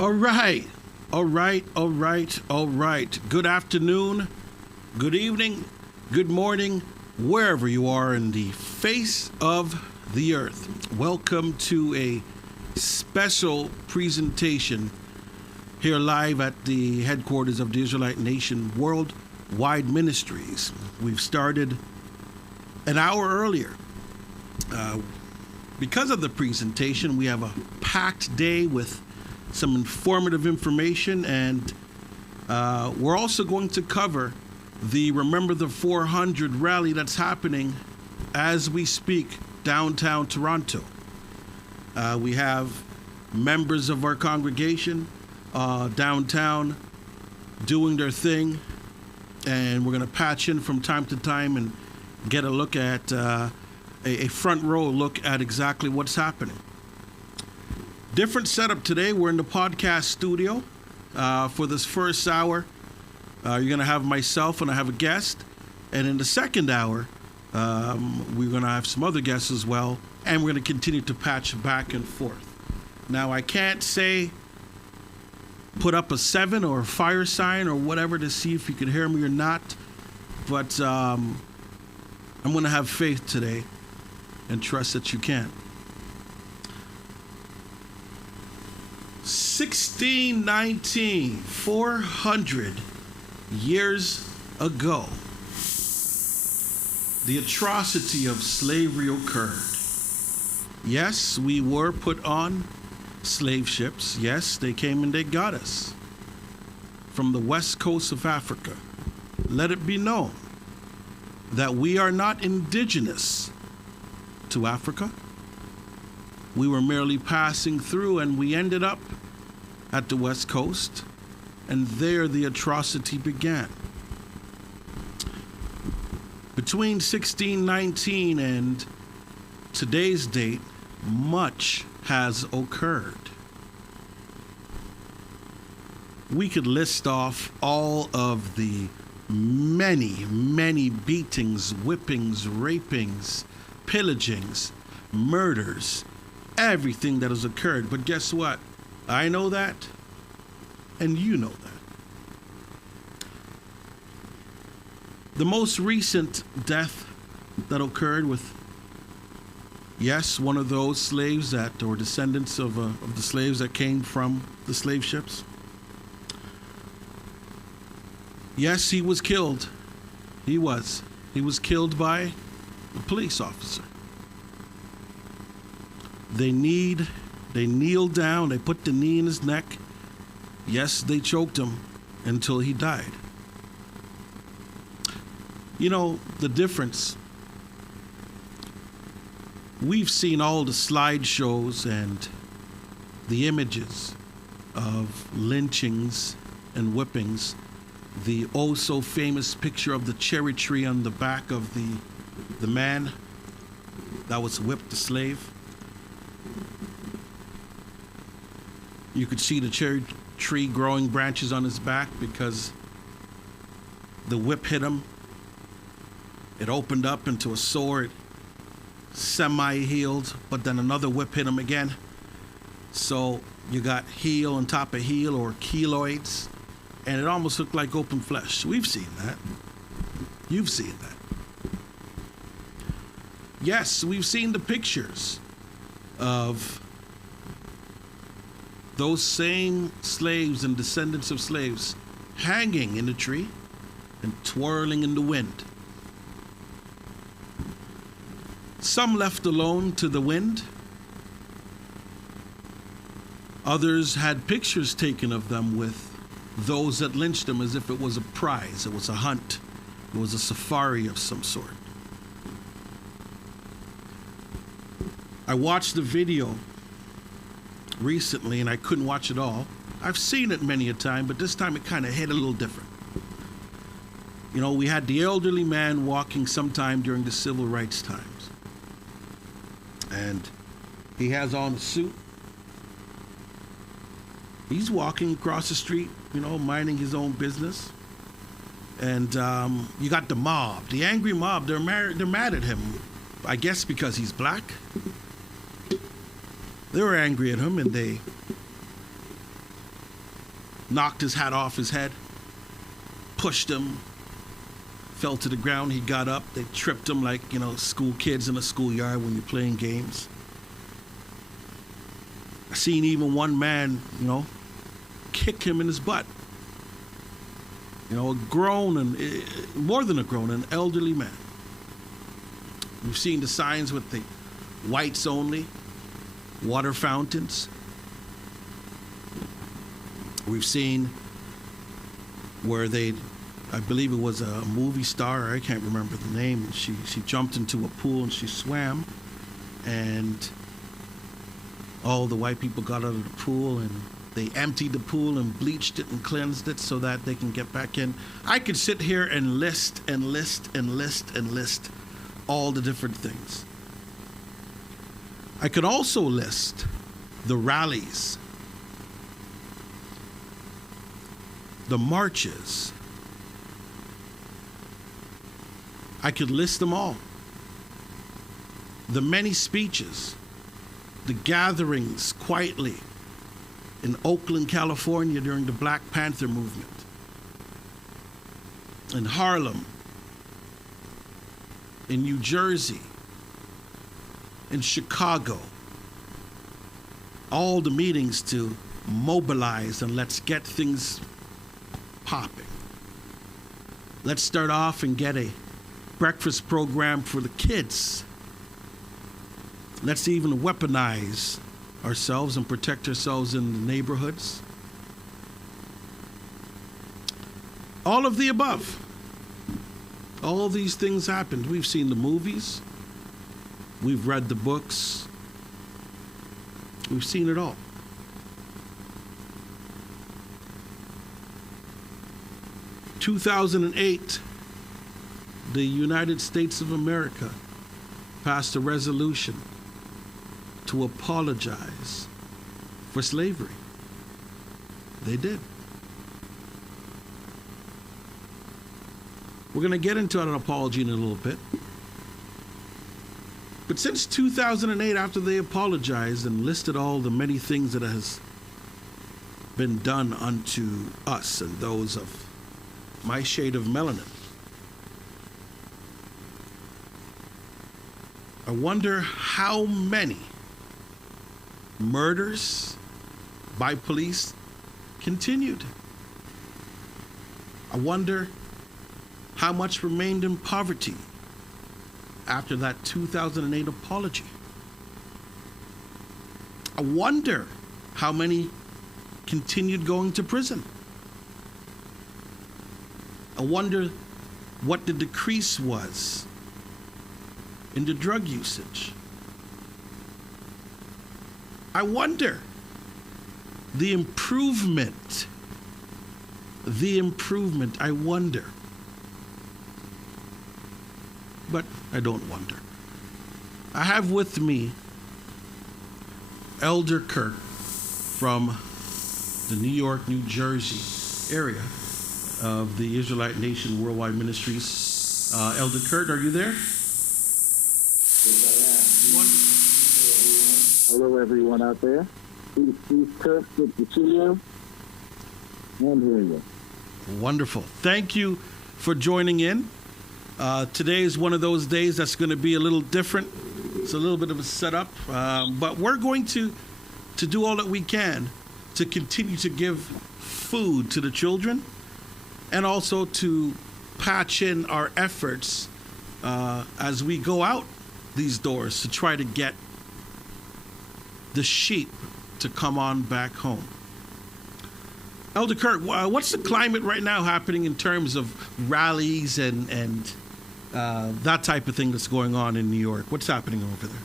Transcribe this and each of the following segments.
All right. All right. All right. All right. Good afternoon, good evening, good morning, wherever you are in the face of the earth. Welcome to a special presentation here live at the headquarters of the Israelite Nation Worldwide Ministries. We've started an hour earlier. Because of the presentation, we have a packed day with some informative information, and we're also going to cover the Remember the 400 rally that's happening as we speak downtown Toronto. We have members of our congregation downtown doing their thing, and we're going to patch in from time to time and get a look at a front row look at exactly what's happening. Different setup today. We're in the podcast studio for this first hour. You're going to have myself and I have a guest. And in the second hour, we're going to have some other guests as well. And we're going to continue to patch back and forth. Now, I can't say put up a 7 or a fire sign or whatever to see if you can hear me or not. But I'm going to have faith today and trust that you can. 1619, 400 years ago, the atrocity of slavery occurred. Yes, we were put on slave ships. Yes, they came and they got us from the west coast of Africa. Let it be known that we are not indigenous to Africa. We were merely passing through, and we ended up at the west coast, and there the atrocity began. Between 1619 and today's date, much has occurred. We could list off all of the many beatings, whippings, rapings, pillagings, murders, everything that has occurred. But guess what? I know that, and you know that. The most recent death that occurred with, yes, one of those slaves that, or descendants of the slaves that came from the slave ships. Yes, he was killed. He was killed by a police officer. They kneeled down, they put the knee in his neck. Yes, they choked him until he died. You know, the difference. We've seen all the slideshows and the images of lynchings and whippings. The oh so famous picture of the cherry tree on the back of the man that was whipped, the slave. You could see the cherry tree growing branches on his back because the whip hit him. It opened up into a sword, semi-healed, but then another whip hit him again. So you got heel on top of heel, or keloids, and it almost looked like open flesh. We've seen that. You've seen that. Yes, we've seen the pictures of those same slaves and descendants of slaves hanging in a tree and twirling in the wind. Some left alone to the wind. Others had pictures taken of them with those that lynched them as if it was a prize, it was a hunt, it was a safari of some sort. I watched the video recently and I couldn't watch it all. I've seen it many a time, but this time it kind of hit a little different. You know, we had the elderly man walking sometime during the civil rights times. And he has on a suit. He's walking across the street, you know, minding his own business. And you got the mob, the angry mob. They're mad at him, I guess because he's black. They were angry at him, and they knocked his hat off his head, pushed him, fell to the ground. He got up. They tripped him like, school kids in a schoolyard when you're playing games. I seen even one man, kick him in his butt. A grown and more than a grown, an elderly man. We've seen the signs with the whites only, water fountains. We've seen where I believe it was a movie star, I can't remember the name. She jumped into a pool and she swam, and all the white people got out of the pool and they emptied the pool and bleached it and cleansed it so that they can get back in. I could sit here and list all the different things. I could also list the rallies, the marches. I could list them all. The many speeches, the gatherings quietly in Oakland, California during the Black Panther movement, in Harlem, in New Jersey, in Chicago, all the meetings to mobilize and let's get things popping. Let's start off and get a breakfast program for the kids. Let's even weaponize ourselves and protect ourselves in the neighborhoods. All of the above. All these things happened. We've seen the movies. We've read the books. We've seen it all. In 2008, the United States of America passed a resolution to apologize for slavery. They did. We're going to get into an apology in a little bit. But since 2008, after they apologized and listed all the many things that has been done unto us and those of my shade of melanin, I wonder how many murders by police continued. I wonder how much remained in poverty after that 2008 apology. I wonder how many continued going to prison. I wonder what the decrease was in the drug usage. I wonder the improvement, I wonder. But I don't wonder. I have with me Elder Kirk from the New York, New Jersey area of the Israelite Nation Worldwide Ministries. Elder Kurt, are you there? Yes, I am. Wonderful. Hello, everyone out there. Please, Kurt, good to see you and hear you. Wonderful. Thank you for joining in. Today is one of those days that's going to be a little different. It's a little bit of a setup, but we're going to do all that we can to continue to give food to the children and also to patch in our efforts as we go out these doors to try to get the sheep to come on back home. Elder Kurt, what's the climate right now happening in terms of rallies and that type of thing that's going on in New York? What's happening over there?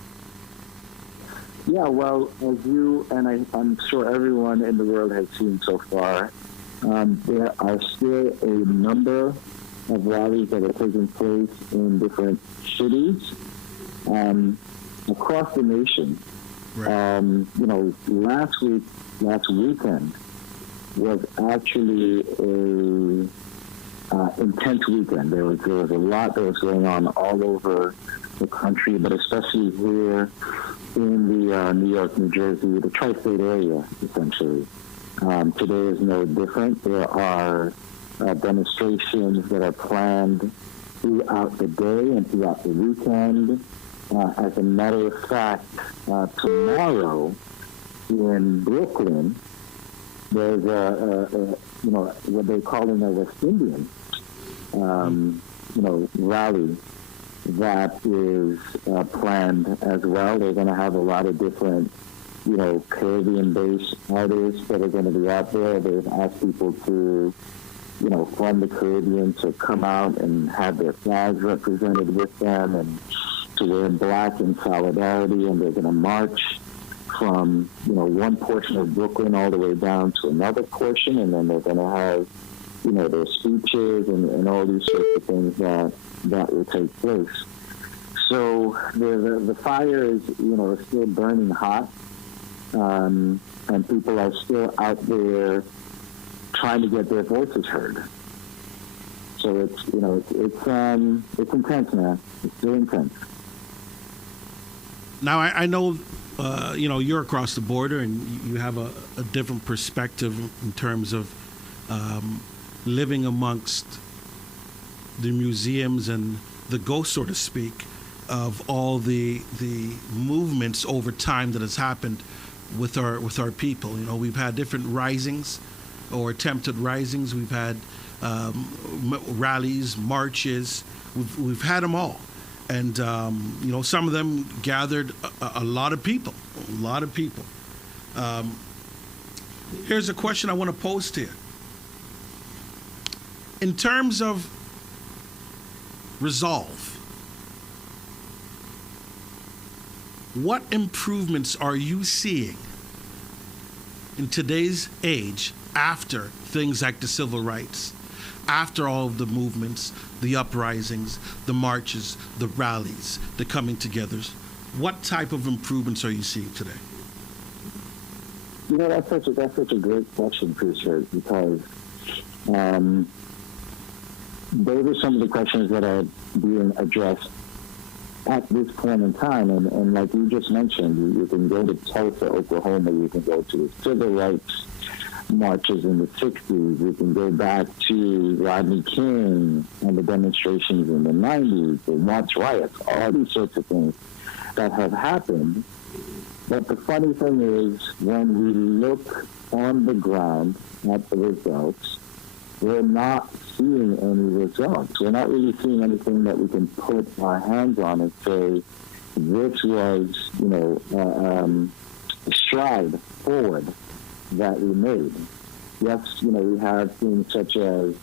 Yeah, well, as you and I'm sure everyone in the world has seen so far, there are still a number of rallies that are taking place in different cities across the nation. Right. Last weekend was actually a intense weekend. There was a lot that was going on all over the country, but especially here in the New York, New Jersey, the tri-state area, essentially. Today is no different. There are demonstrations that are planned throughout the day and throughout the weekend. As a matter of fact, tomorrow in Brooklyn, there's what they call in the West Indian, rally that is planned as well. They're going to have a lot of different, Caribbean-based artists that are going to be out there. They've asked people to, from the Caribbean to come out and have their flags represented with them and to wear black in solidarity, and they're going to march from, one portion of Brooklyn all the way down to another portion, and then they're going to have, their speeches and all these sorts of things that will take place. So the fire is, is still burning hot, and people are still out there trying to get their voices heard. So it's intense, man. It's still intense. Now, I know, you're across the border and you have a different perspective in terms of living amongst the museums and the ghosts, so to speak, of all the movements over time that has happened with our people. We've had different risings or attempted risings. We've had rallies, marches. We've had them all. And, some of them gathered a lot of people, Here's a question I want to pose to you. In terms of resolve, what improvements are you seeing in today's age after things like the civil rights, after all of the movements, the uprisings, the marches, the rallies, the coming togethers? What type of improvements are you seeing today? That's such a great question, Chris, because those are some of the questions that are being addressed at this point in time. And like you just mentioned, you can go to Tulsa, Oklahoma, you can go to the civil rights marches in the 60s, you can go back to Rodney King and the demonstrations in the 90s, the March riots, all these sorts of things that have happened. But the funny thing is, when we look on the ground at the results, we're not seeing any results. We're not really seeing anything that we can put our hands on and say, this was, a stride forward that we made. Yes, we have things such as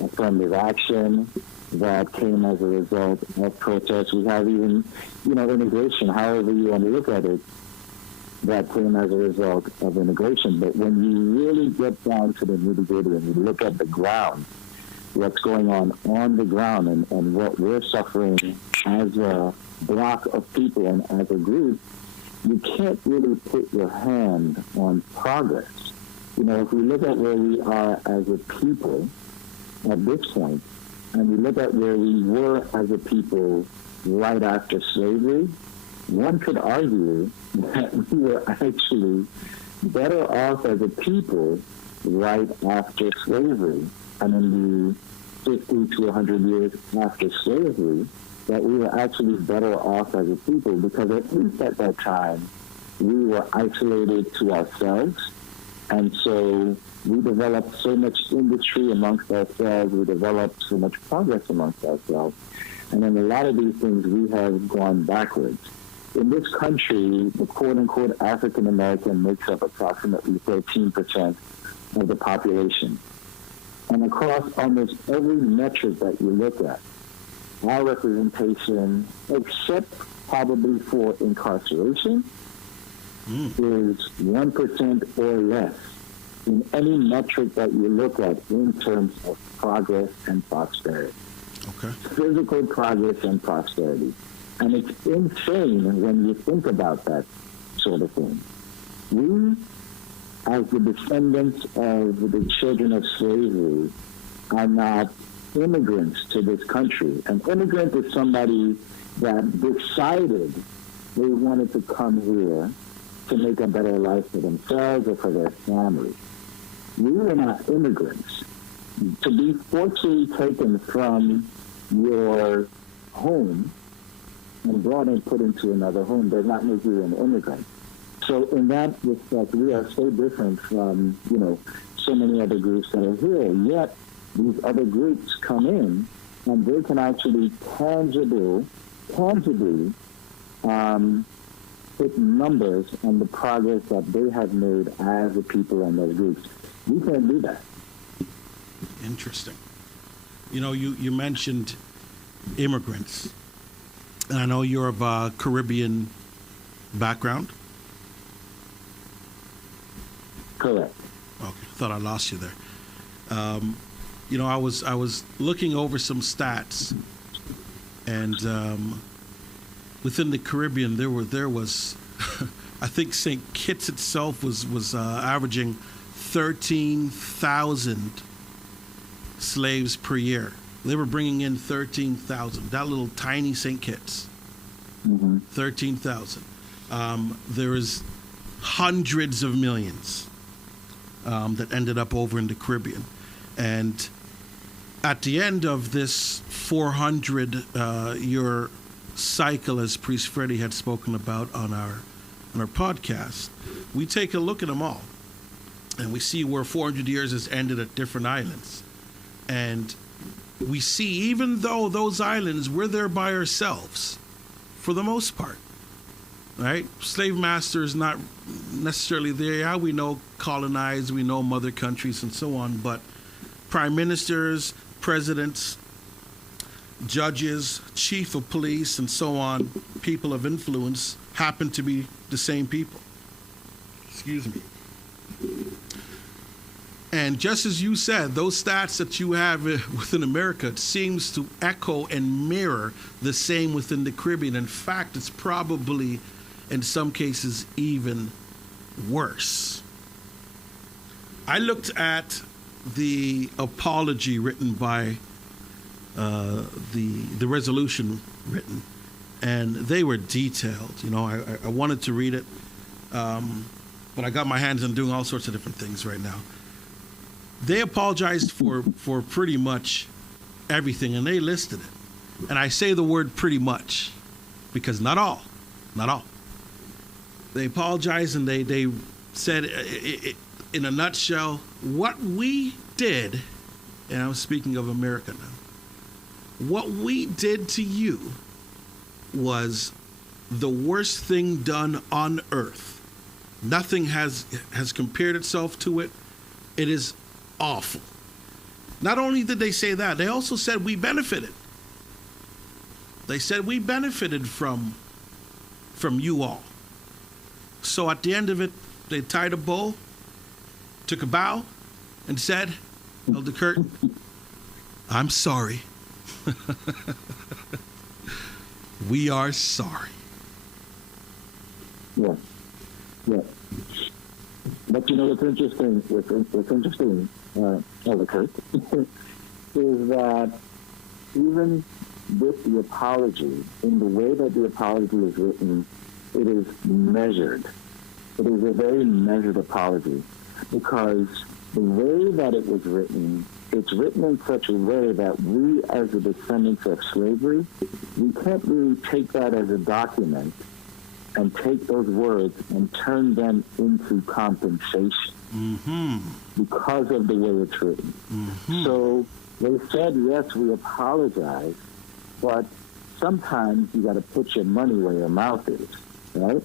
affirmative action that came as a result of protests. We have even, immigration, however you want to look at it, that came as a result of immigration. But when you really get down to the nitty-gritty and you look at the ground, what's going on the ground and what we're suffering as a block of people and as a group, you can't really put your hand on progress. If we look at where we are as a people at this point, and we look at where we were as a people right after slavery, one could argue that we were actually better off as a people right after slavery. And in the 50 to 100 years after slavery, that we were actually better off as a people, because at least at that time, we were isolated to ourselves. And so we developed so much industry amongst ourselves, we developed so much progress amongst ourselves. And in a lot of these things, we have gone backwards. In this country, the quote-unquote African American makes up approximately 13% of the population. And across almost every metric that you look at, our representation, except probably for incarceration, is 1% or less in any metric that you look at in terms of progress and prosperity. Okay. Physical progress and prosperity. And it's insane when you think about that sort of thing. We, as the descendants of the children of slavery, are not immigrants to this country. An immigrant is somebody that decided they wanted to come here to make a better life for themselves or for their family. We were not immigrants. To be forcibly taken from your home and brought and put into another home does not make you an immigrant. So in that respect, we are so different from, so many other groups that are here. Yet these other groups come in and they can actually tangibly put numbers on the progress that they have made as a people and as groups. We can't do that. Interesting. You mentioned immigrants, and I know you're of a Caribbean background. Correct. Okay, thought I lost you there. I was looking over some stats, and within the Caribbean, there was, I think St. Kitts itself was averaging 13,000 slaves per year. They were bringing in 13,000. That little tiny St. Kitts, 13,000. There is hundreds of millions that ended up over in the Caribbean. And at the end of this 400-year cycle, as Priest Freddie had spoken about on our podcast, we take a look at them all. And we see where 400 years has ended at different islands. And we see, even though those islands, we're there by ourselves, for the most part, right? Slave masters not necessarily there. Yeah, we know colonized, we know mother countries and so on, but prime ministers, presidents, judges, chief of police, and so on, people of influence, happen to be the same people. Excuse me. And just as you said, those stats that you have within America, it seems to echo and mirror the same within the Caribbean. In fact, it's probably, in some cases, even worse. I looked at the apology written by the resolution written, and they were detailed. I wanted to read it, but I got my hands on doing all sorts of different things right now. They apologized for pretty much everything, and they listed it. And I say the word pretty much because not all. They apologized, and they said, in a nutshell, what we did, and I'm speaking of America now, what we did to you was the worst thing done on earth. Nothing has compared itself to it. It is awful. Not only did they say that, they also said we benefited. They said we benefited from you all. So at the end of it, they tied a bow, took a bow, and said, Elder Kurt, I'm sorry. We are sorry. Yeah. But what's interesting, Elder Kurt, is that even with the apology, in the way that the apology is written, it is measured. It is a very measured apology, because the way that it was written, it's written in such a way that we, as the descendants of slavery, we can't really take that as a document and take those words and turn them into compensation because of the way it's written. So they said, yes, we apologize, but sometimes you got to put your money where your mouth is, right?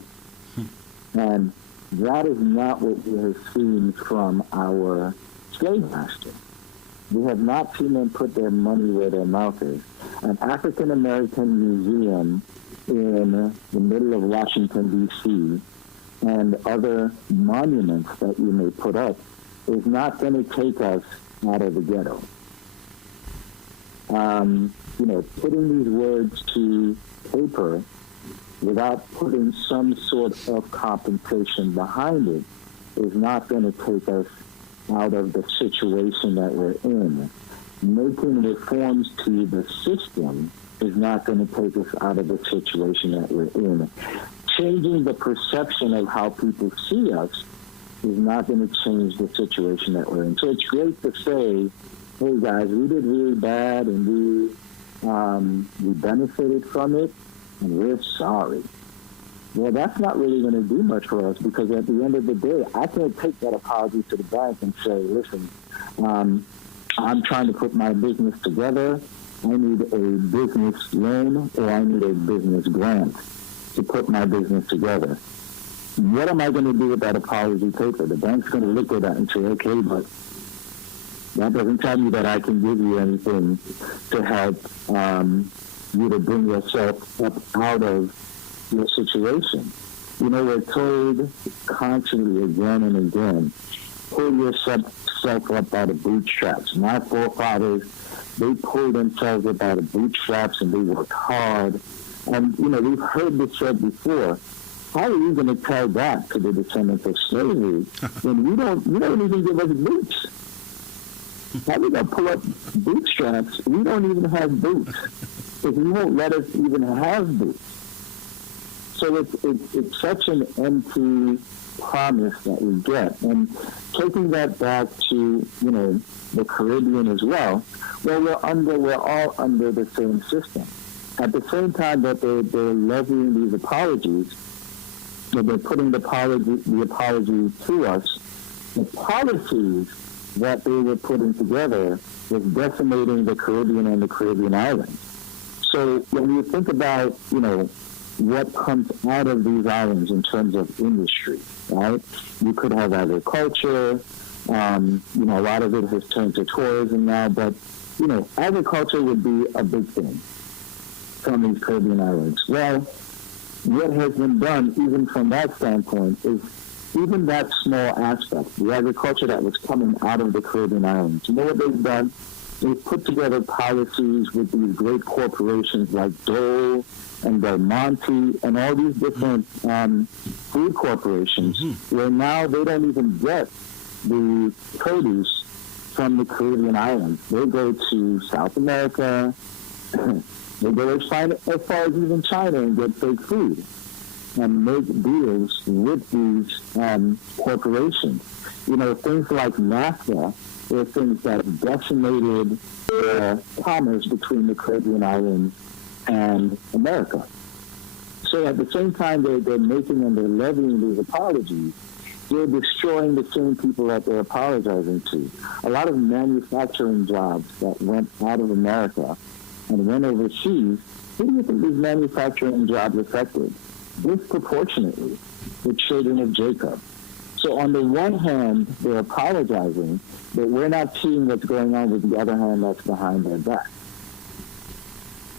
And that is not what we have seen from our slave master. We have not seen them put their money where their mouth is. An African American museum in the middle of Washington, D.C., and other monuments that you may put up is not going to take us out of the ghetto. Putting these words to paper without putting some sort of compensation behind it is not going to take us out of the situation that we're in. Making reforms to the system is not going to take us out of the situation that we're in. Changing the perception of how people see us is not going to change the situation that we're in. So it's great to say, hey guys, we did really bad and we benefited from it and we're sorry. Well, that's not really going to do much for us, because at the end of the day, I can't take that apology to the bank and say, listen, I'm trying to put my business together. I need a business loan or I need a business grant to put my business together. What am I going to do with that apology paper? The bank's going to look at that and say, okay, but that doesn't tell me that I can give you anything to help you to bring yourself up out of your situation. You know, we're told constantly again and again, pull yourself up out of bootstraps. My forefathers, they pulled themselves up out of bootstraps and they worked hard. And, you know, we've heard this said before. How are you going to tell that to the descendants of slavery when you don't even give us boots? How are we going to pull up bootstraps? We don't even have boots, because you won't let us even have boots. So it's such an empty promise that we get. And taking that back to, you know, the Caribbean as well, well, we're all under the same system. At the same time that they're levying these apologies, that they're putting the apology to us, the policies that they were putting together was decimating the Caribbean and the Caribbean islands. So when you think about, you know, what comes out of these islands in terms of industry, right? You could have agriculture. You know, a lot of it has turned to tourism now, but, you know, agriculture would be a big thing from these Caribbean islands. Well, what has been done, even from that standpoint, is even that small aspect, the agriculture that was coming out of the Caribbean islands. You know what they've done? They've put together policies with these great corporations like Dole and Del Monte and all these different food corporations, where now they don't even get the produce from the Caribbean islands. They go to South America. They go as far as even China and get fake food and make deals with these corporations. You know, things like NAFTA were things that decimated commerce between the Caribbean islands and America. So at the same time they're making and they're levying these apologies, they're destroying the same people that they're apologizing to. A lot of manufacturing jobs that went out of America and went overseas, who do you think these manufacturing jobs affected? Disproportionately, the children of Jacob. So on the one hand, they're apologizing, but we're not seeing what's going on with the other hand that's behind their back.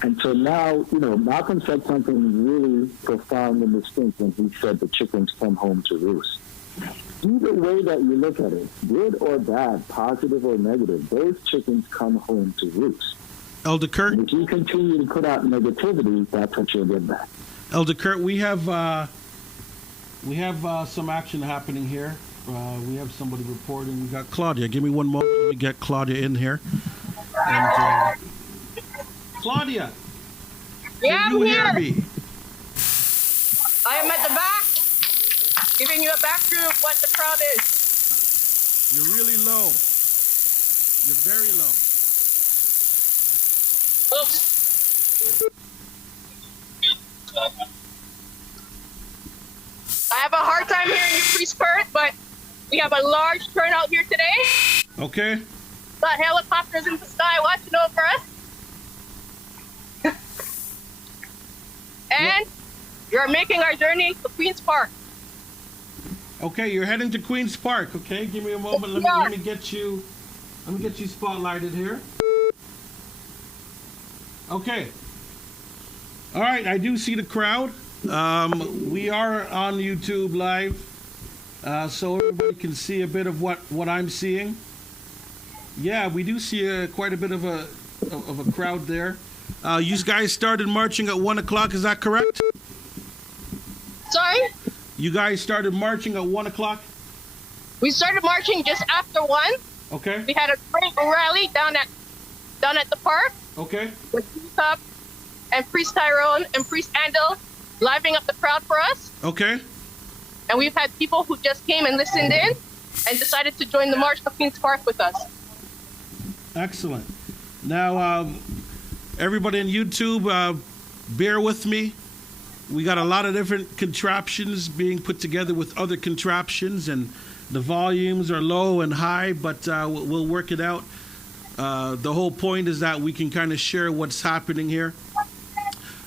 And so now, you know, Malcolm said something really profound and distinct when he said the chickens come home to roost. Either way that you look at it, good or bad, positive or negative, those chickens come home to roost. Elder Kurt? And if you continue to put out negativity, that's what you'll get back. Elder Kurt, we have some action happening here. We have somebody reporting. We got Claudia. Give me one moment. Let me get Claudia in here. And Claudia, yeah, can you hear me? I am at the back, giving you a back view of what the crowd is. You're really low. You're very low. Oops. I have a hard time hearing you, Priest Kurt, but we have a large turnout here today. Okay. Got helicopters in the sky watching over us. And you're making our journey to Queen's Park. Okay, you're heading to Queen's Park. Okay, give me a moment. Let me get you spotlighted here. Okay. All right, I do see the crowd. We are on YouTube Live, so everybody can see a bit of what I'm seeing. Yeah, we do see quite a bit of a crowd there. You guys started marching at 1 o'clock, is that correct? Sorry? You guys started marching at 1 o'clock? We started marching just after 1. Okay. We had a great rally down at the park. Okay. With Priest Up and Priest Tyrone and Priest Andel living up the crowd for us. Okay. And we've had people who just came and listened in and decided to join the March to Queen's Park with us. Excellent. Now, everybody on YouTube, bear with me. We got a lot of different contraptions being put together with other contraptions, and the volumes are low and high, but we'll work it out. The whole point is that we can kind of share what's happening here.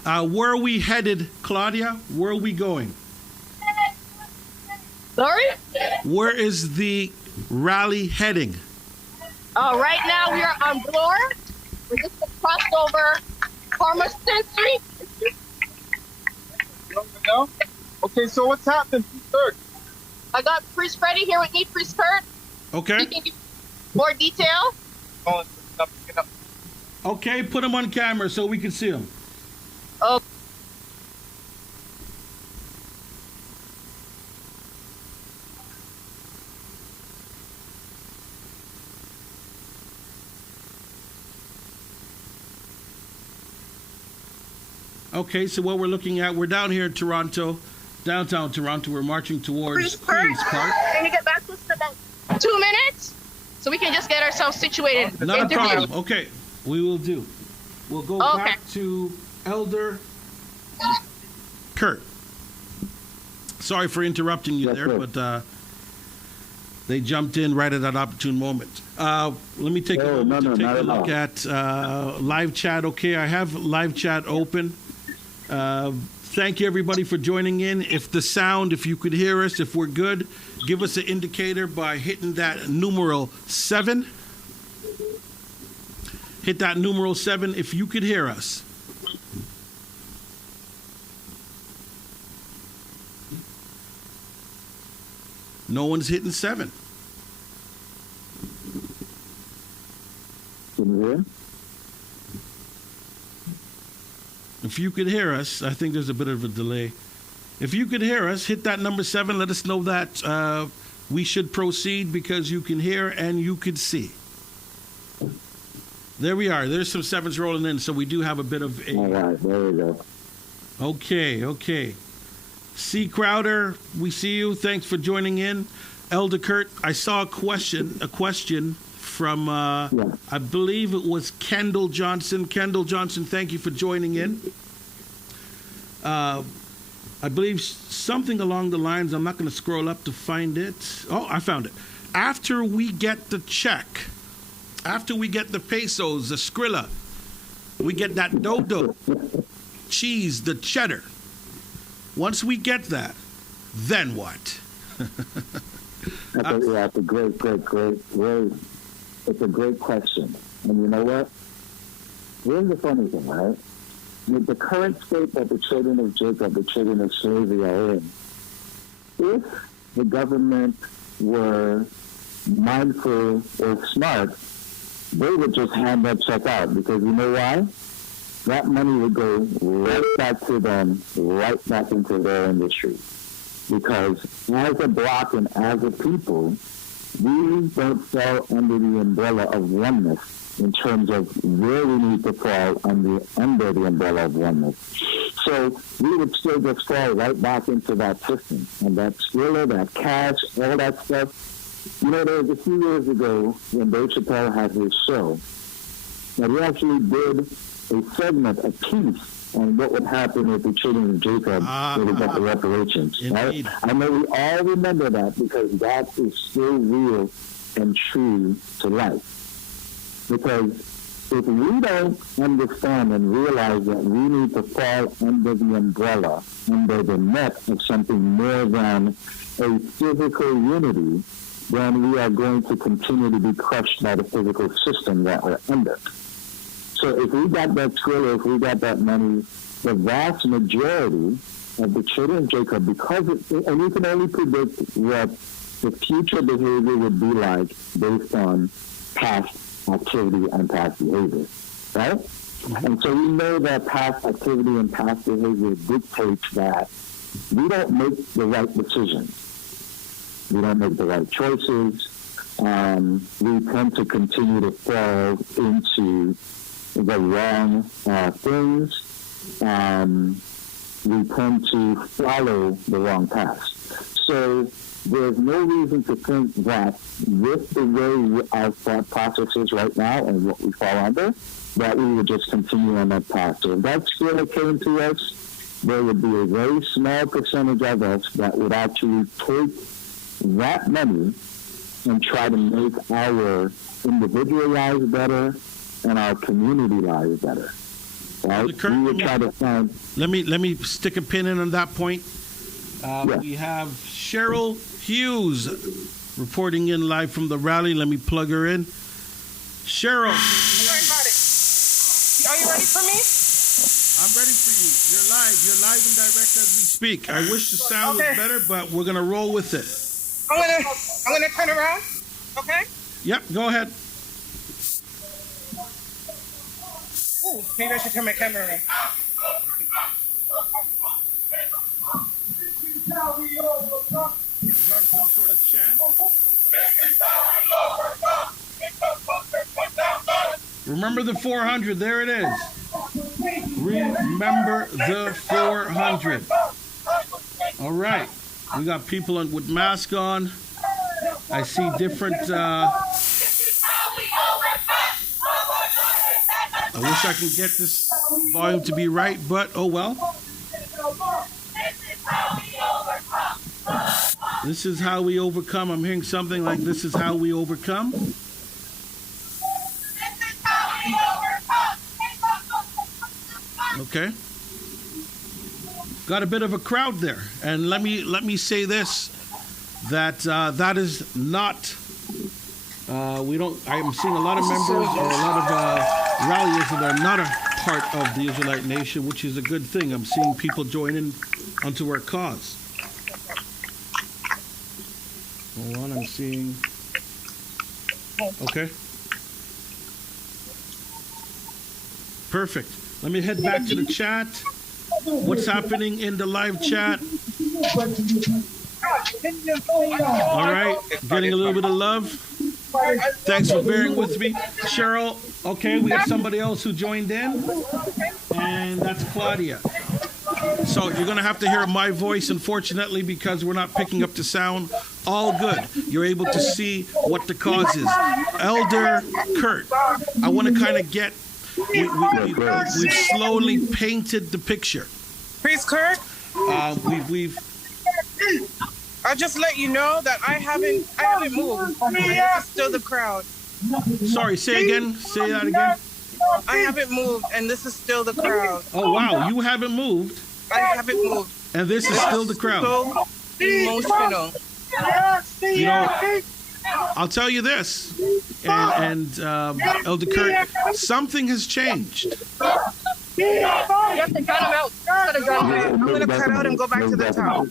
Where are we headed, Claudia? Where are we going? Sorry? Where is the rally heading? Right now we are on Bloor. We just crossed over Palmerston Street. You don't even know? Okay, so what's happening? Third. I got Priest Freddie here with me, Priest Kurt. Okay. He can give more detail. Okay, put him on camera so we can see him. Oh. Okay, so what we're looking at, we're down here in Toronto, downtown Toronto. We're marching towards Priest Kurt, Queen's Park. can you get back to us in about 2 minutes? So we can just get ourselves situated. Not a problem. Okay, we will do. We'll go Okay. back to Elder Kurt. Sorry for interrupting you there, but they jumped in right at that opportune moment. Let me take a moment to take a look at live chat. Okay, I have live chat open. Thank you, everybody, for joining in. If you could hear us, if we're good, give us an indicator by hitting that numeral 7. Hit that numeral 7 if you could hear us. No one's hitting 7. Can you hear? If you could hear us, I think there's a bit of a delay. If you could hear us, hit that number 7. Let us know that we should proceed because you can hear and you can see. There we are. There's some 7s rolling in, so we do have a bit of a... All right, there we go. Okay. C. Crowder, we see you. Thanks for joining in. Elder Kurt, I saw a question from, I believe it was Kendall Johnson. Kendall Johnson, thank you for joining in. I believe something along the lines, I'm not going to scroll up to find it. Oh, I found it. After we get the check, after we get the pesos, the Skrilla, we get that dodo, cheese, the cheddar. Once we get that, then what? That's a great, it's a great question. And you know what? Here's the funny thing, right? With the current state that the children of Jacob, the children of slavery are in, if the government were mindful or smart, they would just hand that check out. Because you know why? That money would go right back to them, right back into their industry. Because as a block and as a people, we don't fall under the umbrella of oneness in terms of where we need to fall under the umbrella of oneness. So we would still just fall right back into that system. And that Skrilla, that cash, all that stuff. You know, there was a few years ago when Dave Chappelle had his show, that he actually did a segment, a piece on what would happen if the children of Jacob would have got the reparations. Right? I know we all remember that because that is still real and true to life. Because if we don't understand and realize that we need to fall under the umbrella, under the net of something more than a physical unity, then we are going to continue to be crushed by the physical system that we're under. So if we got that Skrilla, if we got that money, the vast majority of the children of Jacob, and we can only predict what the future behavior would be like based on past activity and past behavior, right? Mm-hmm. And so we know that past activity and past behavior dictates that we don't make the right decisions. We don't make the right choices. We tend to continue to fall into the wrong things. We tend to follow the wrong paths. So there's no reason to think that with the way our thought process is right now and what we fall under, that we would just continue on that path. So if that scale came to us, there would be a very small percentage of us that would actually take that money and try to make our individual lives better and our community lives better. Right? Kurt, We would try to find... Let me stick a pin in on that point. Yeah. We have Cheryl Hughes reporting in live from the rally. Let me plug her in. Cheryl. Are you ready for me? I'm ready for you. You're live. You're live and direct as we speak. I wish the sound was better, but we're gonna roll with it. I'm gonna turn around. Okay. Yep. Go ahead. Ooh, maybe I should turn my camera around. Is there some sort of chant? Remember the 400. There it is. Remember the 400. All right. We got people with masks on. I see different. I wish I could get this volume to be right, but oh well. This is how we overcome. I'm hearing something like this is how we overcome. Okay. Got a bit of a crowd there. And let me say this, that that is not I'm seeing a lot of members or a lot of ralliers that are not a part of the Israelite nation, which is a good thing. I'm seeing people join in onto our cause. Hold on, I'm seeing. Okay. Perfect. Let me head back to the chat. What's happening in the live chat? All right, getting a little bit of love. Thanks for bearing with me. Cheryl, okay, we got somebody else who joined in, and that's Claudia. So you're going to have to hear my voice, unfortunately, because we're not picking up the sound. All good. You're able to see what the cause is. Elder Kurt, I want to kind of get, we've slowly painted the picture. Priest Kurt, We've I'll just let you know that I haven't moved. It's still the crowd. Sorry, say again. Say that again. I haven't moved, and this is still the crowd. Oh, wow. You haven't moved. I haven't moved. And this is still the crowd. So emotional. You know, I'll tell you this, and Elder Kurt, something has changed. You have to cut him out. Cut him out. I'm going to cut out and go back to the top.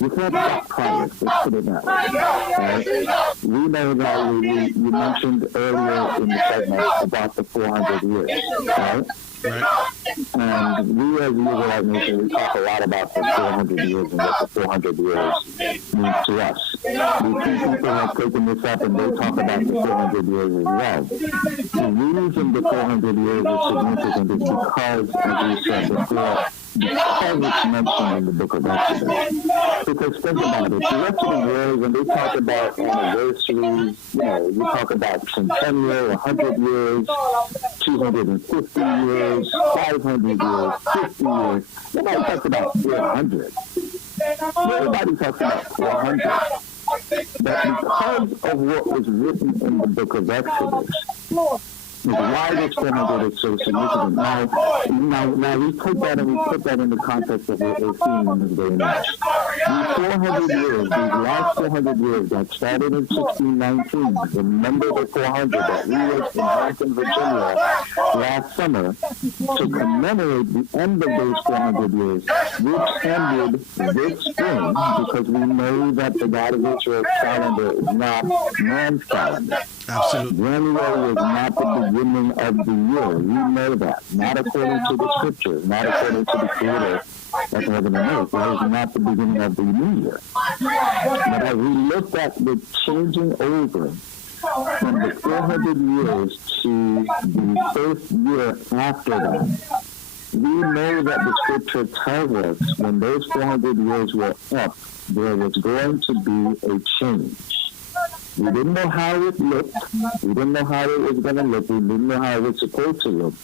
You cannot stop progress. Let's put it that way. Right? We know that you mentioned earlier in the segment about the 400 years, right? Right. And we as the Israelite nation, we talk a lot about the 400 years and what the 400 years means to us. We see people have taken this up and they talk about the 400 years as well. The reason the 400 years is significant is because, as we said before, because it's mentioned in the book of Exodus. Because think about it, the rest of the world, when they talk about anniversaries, you talk about centennial, 100 years, 250 years, 500 years, 50 years. Nobody talks about 400. Nobody talks about 400. But because of what was written in the book of Exodus, why this 400 is so significant. Now we put that in the context of what we're seeing in this day and age. These 400 years, these last 400 years that started in 1619, remember the 400 that we were in Hampton, Virginia last summer to commemorate the end of those 400 years, which ended this spring because we know that the God of Israel's calendar is not man's calendar. Absolutely. January was not the beginning of the year. We know that. Not according to the scriptures, not according to the Creator of heaven and earth. That was not the beginning of the new year. But as we look at the changing over from the 400 years to the first year after that, we know that the scripture tells us when those 400 years were up, there was going to be a change. We didn't know how it looked. We didn't know how it was going to look. We didn't know how it was supposed to look.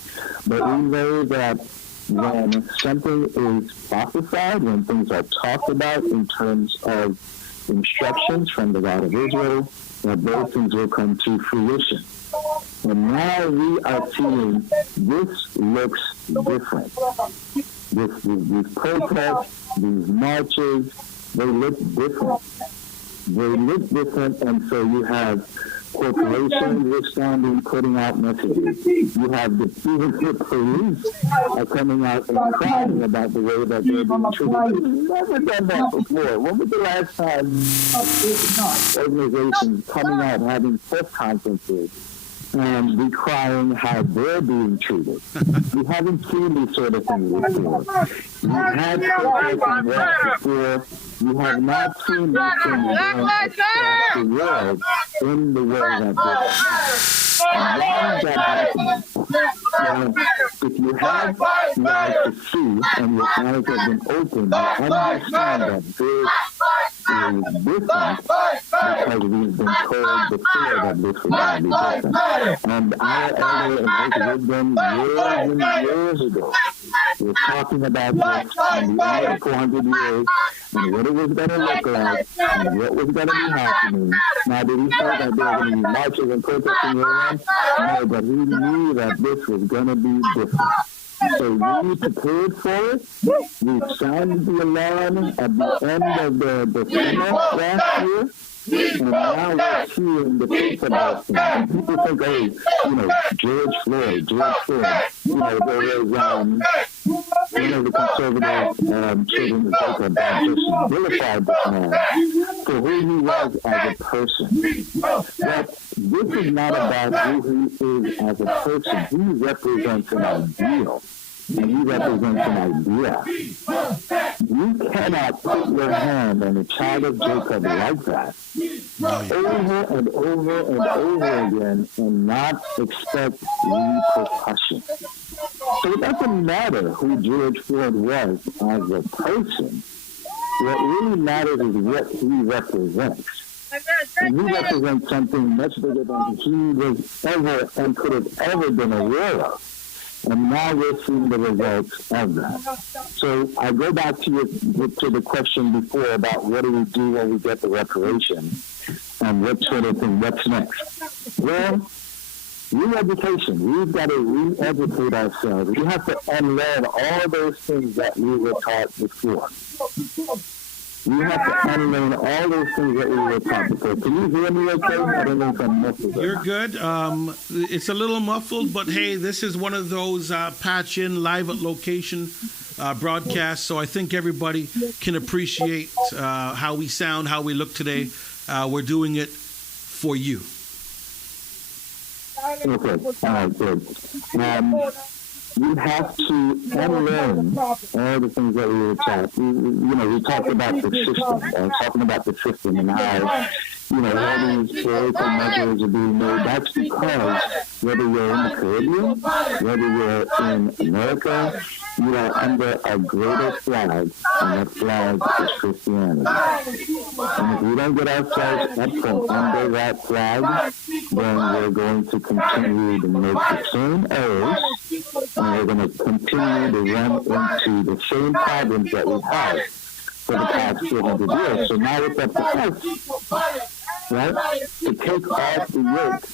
But we know that when something is prophesied, when things are talked about in terms of instructions from the God of Israel, that those things will come to fruition. And now we are seeing this looks different. These protests, these marches, they look different. They look different, and so you have corporations responding, putting out messages. You have even the police are coming out and crying about the way that they're being treated. We've never done that before. When was the last time organizations coming out having press conferences and be crying how they're being treated? We haven't seen these sort of things before. We've had protests and riots before. We have not seen these things done across the world in the way that this. And why is that happening? Well, if you have eyes to see and your eyes have been opened, you understand that this is different because we've been told before that this was going to be different. And our elder and his wisdom years and years ago was talking about this in the end of 400 years and what it was going to look like and what was going to be happening. Now, did he say that there were going to be marches and protesting around? No, but he knew that this was going to be different. So we prepared for it. We sounded the alarm at the end of the summer last year. And now we're seeing the truth about things. And people think, George Floyd. There was, the conservative children of Jacob that just vilified this man for who he was as a person. But this is not about who he is as a person. He represents an ideal. And he represents an idea. You cannot put your hand on a child of Jacob like that over and over and over again and not expect repercussion. So it doesn't matter who George Floyd was as a person. What really matters is what he represents. And he represents something much bigger than he was ever and could have ever been aware of. And now we're seeing the results of that. So I go back to the question before about what do we do when we get the reparation and what sort of thing, what's next? Well, re-education. We've got to re-educate ourselves. We have to unlearn all those things that we were taught before. We have to unlearn all those things that we were taught before. Can you hear me okay? I don't know if I'm muffled. You're good. It's a little muffled, but hey, this is one of those patch in, live at location broadcasts, so I think everybody can appreciate how we sound, how we look today. We're doing it for you. Okay. All right, good. We have to unlearn all the things that we were taught. We talked about the system, talking about the system and how, all these political measures are being made. That's because whether you're in the Caribbean, whether you're in America, you are under a greater flag, and that flag is Christianity. And if we don't get ourselves up from under that flag, then we're going to continue to make the same errors, and we're going to continue to run into the same problems that we had for the past 400 years. So now it's up to us, right, to take off the yoke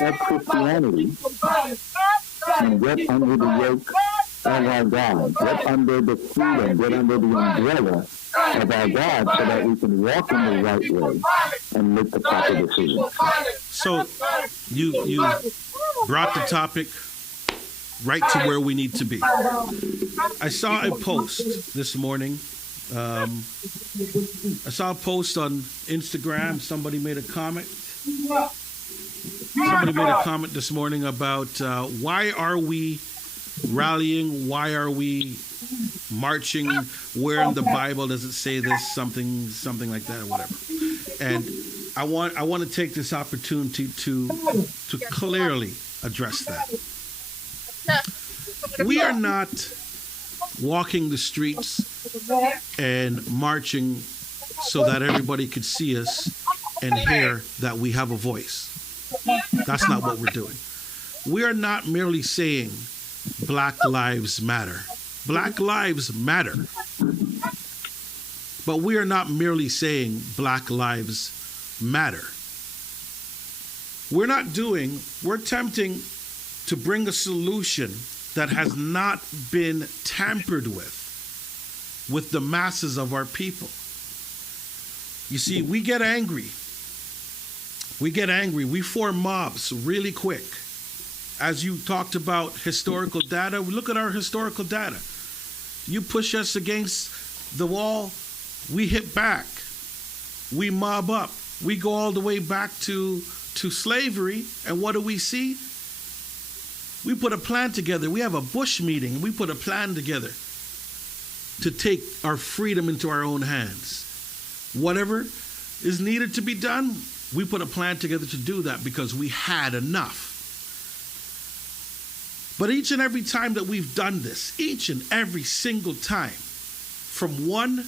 of Christianity and get under the yoke of our God, get under the freedom, get under the umbrella of our God so that we can walk in the right way and make the proper decisions. So you brought the topic right to where we need to be. I saw a post this morning. I saw a post on Instagram. Somebody made a comment. Somebody made a comment this morning about why are we rallying? Why are we marching? Where in the Bible does it say this? Something like that, or whatever. And I want to take this opportunity to clearly address that. We are not walking the streets and marching so that everybody could see us and hear that we have a voice. That's not what we're doing. We are not merely saying Black Lives Matter. Black lives matter. But we are not merely saying Black Lives Matter. We're attempting to bring a solution that has not been tampered with the masses of our people. You see, we get angry. We form mobs really quick. As you talked about historical data, look at our historical data. You push us against the wall, we hit back. We mob up. We go all the way back to slavery, and what do we see? We put a plan together. We have a Bush meeting, and we put a plan together to take our freedom into our own hands. Whatever is needed to be done, we put a plan together to do that because we had enough. But each and every time that we've done this, each and every single time, from 1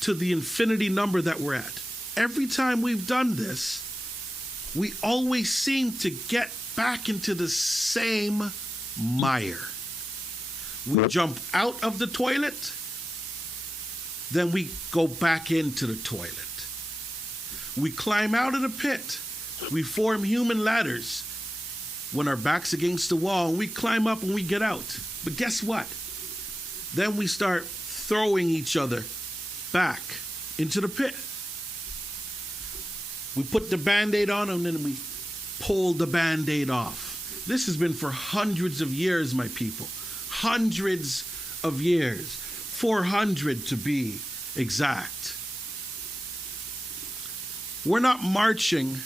to the infinity number that we're at, every time we've done this, we always seem to get back into the same mire. We jump out of the toilet, then we go back into the toilet. We climb out of the pit. We form human ladders when our back's against the wall, and we climb up and we get out. But guess what? Then we start throwing each other back into the pit. We put the Band-Aid on and then we pull the Band-Aid off. This has been for hundreds of years, my people. Hundreds of years. 400 to be exact. We're not marching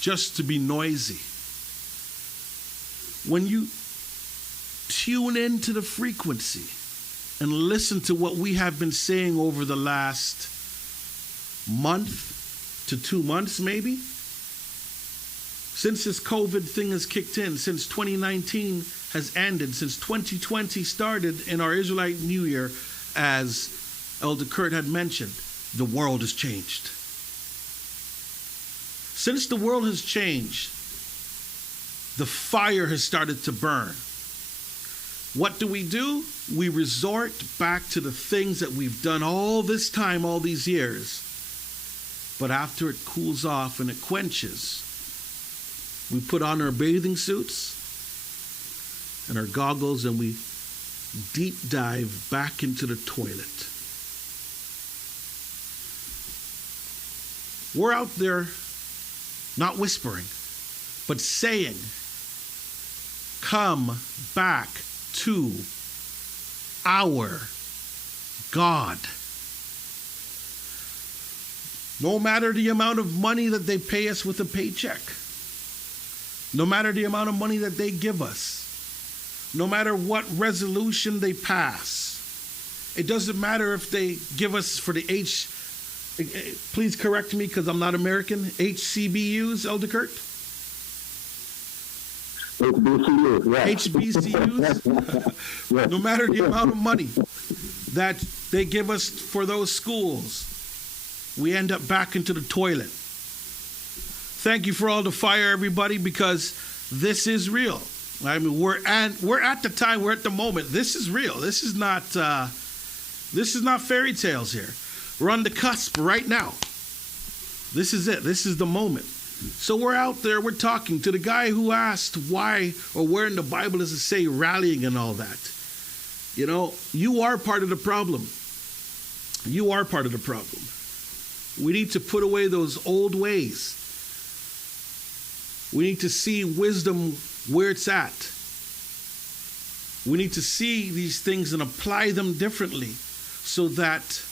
just to be noisy. When you tune into the frequency and listen to what we have been saying over the last month to 2 months, maybe, since this COVID thing has kicked in, since 2019 has ended, since 2020 started in our Israelite New Year, as Elder Kurt had mentioned, the world has changed. Since the world has changed, the fire has started to burn. What do? We resort back to the things that we've done all this time, all these years. But after it cools off and it quenches, we put on our bathing suits and our goggles and we deep dive back into the toilet. We're out there not whispering, but saying, come back to our God. No matter the amount of money that they pay us with a paycheck, no matter the amount of money that they give us, no matter what resolution they pass, it doesn't matter if they give us for the please correct me because I'm not American, HCBUs, Elder Kurt? HBCUs, yeah. HBCUs, no matter the amount of money that they give us for those schools, we end up back into the toilet. Thank you for all the fire, everybody, because this is real. I mean, we're at the moment. This is real. This is not fairy tales here. We're on the cusp right now. This is it. This is the moment. So we're out there, we're talking to the guy who asked why or where in the Bible does it say rallying and all that. You know, you are part of the problem. You are part of the problem. We need to put away those old ways. We need to see wisdom where it's at. We need to see these things and apply them differently so that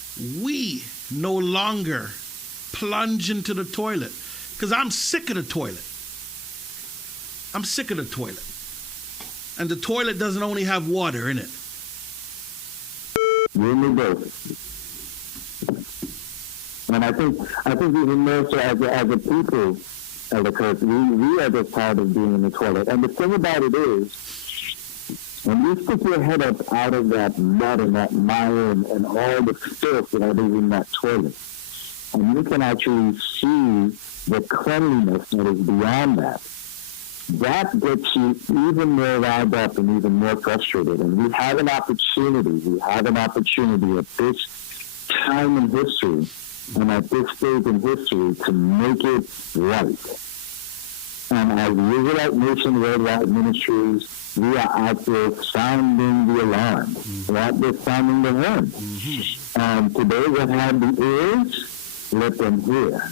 we no longer plunge into the toilet. Because I'm sick of the toilet. I'm sick of the toilet. And the toilet doesn't only have water in it. And I think even more so as a people, Elder Kirk, we are just tired of being in the toilet. And the thing about it is, when you stick your head up out of that mud and that mire and all the filth that is in that toilet, and you can actually see the cleanliness that is beyond that, that gets you even more riled up and even more frustrated. And we have an opportunity at this time in history and at this stage in history to make it right. And as the Israelite Nation Worldwide Ministries, we are out there sounding the alarm. We're out there sounding the horn. And to those that have the ears, let them hear.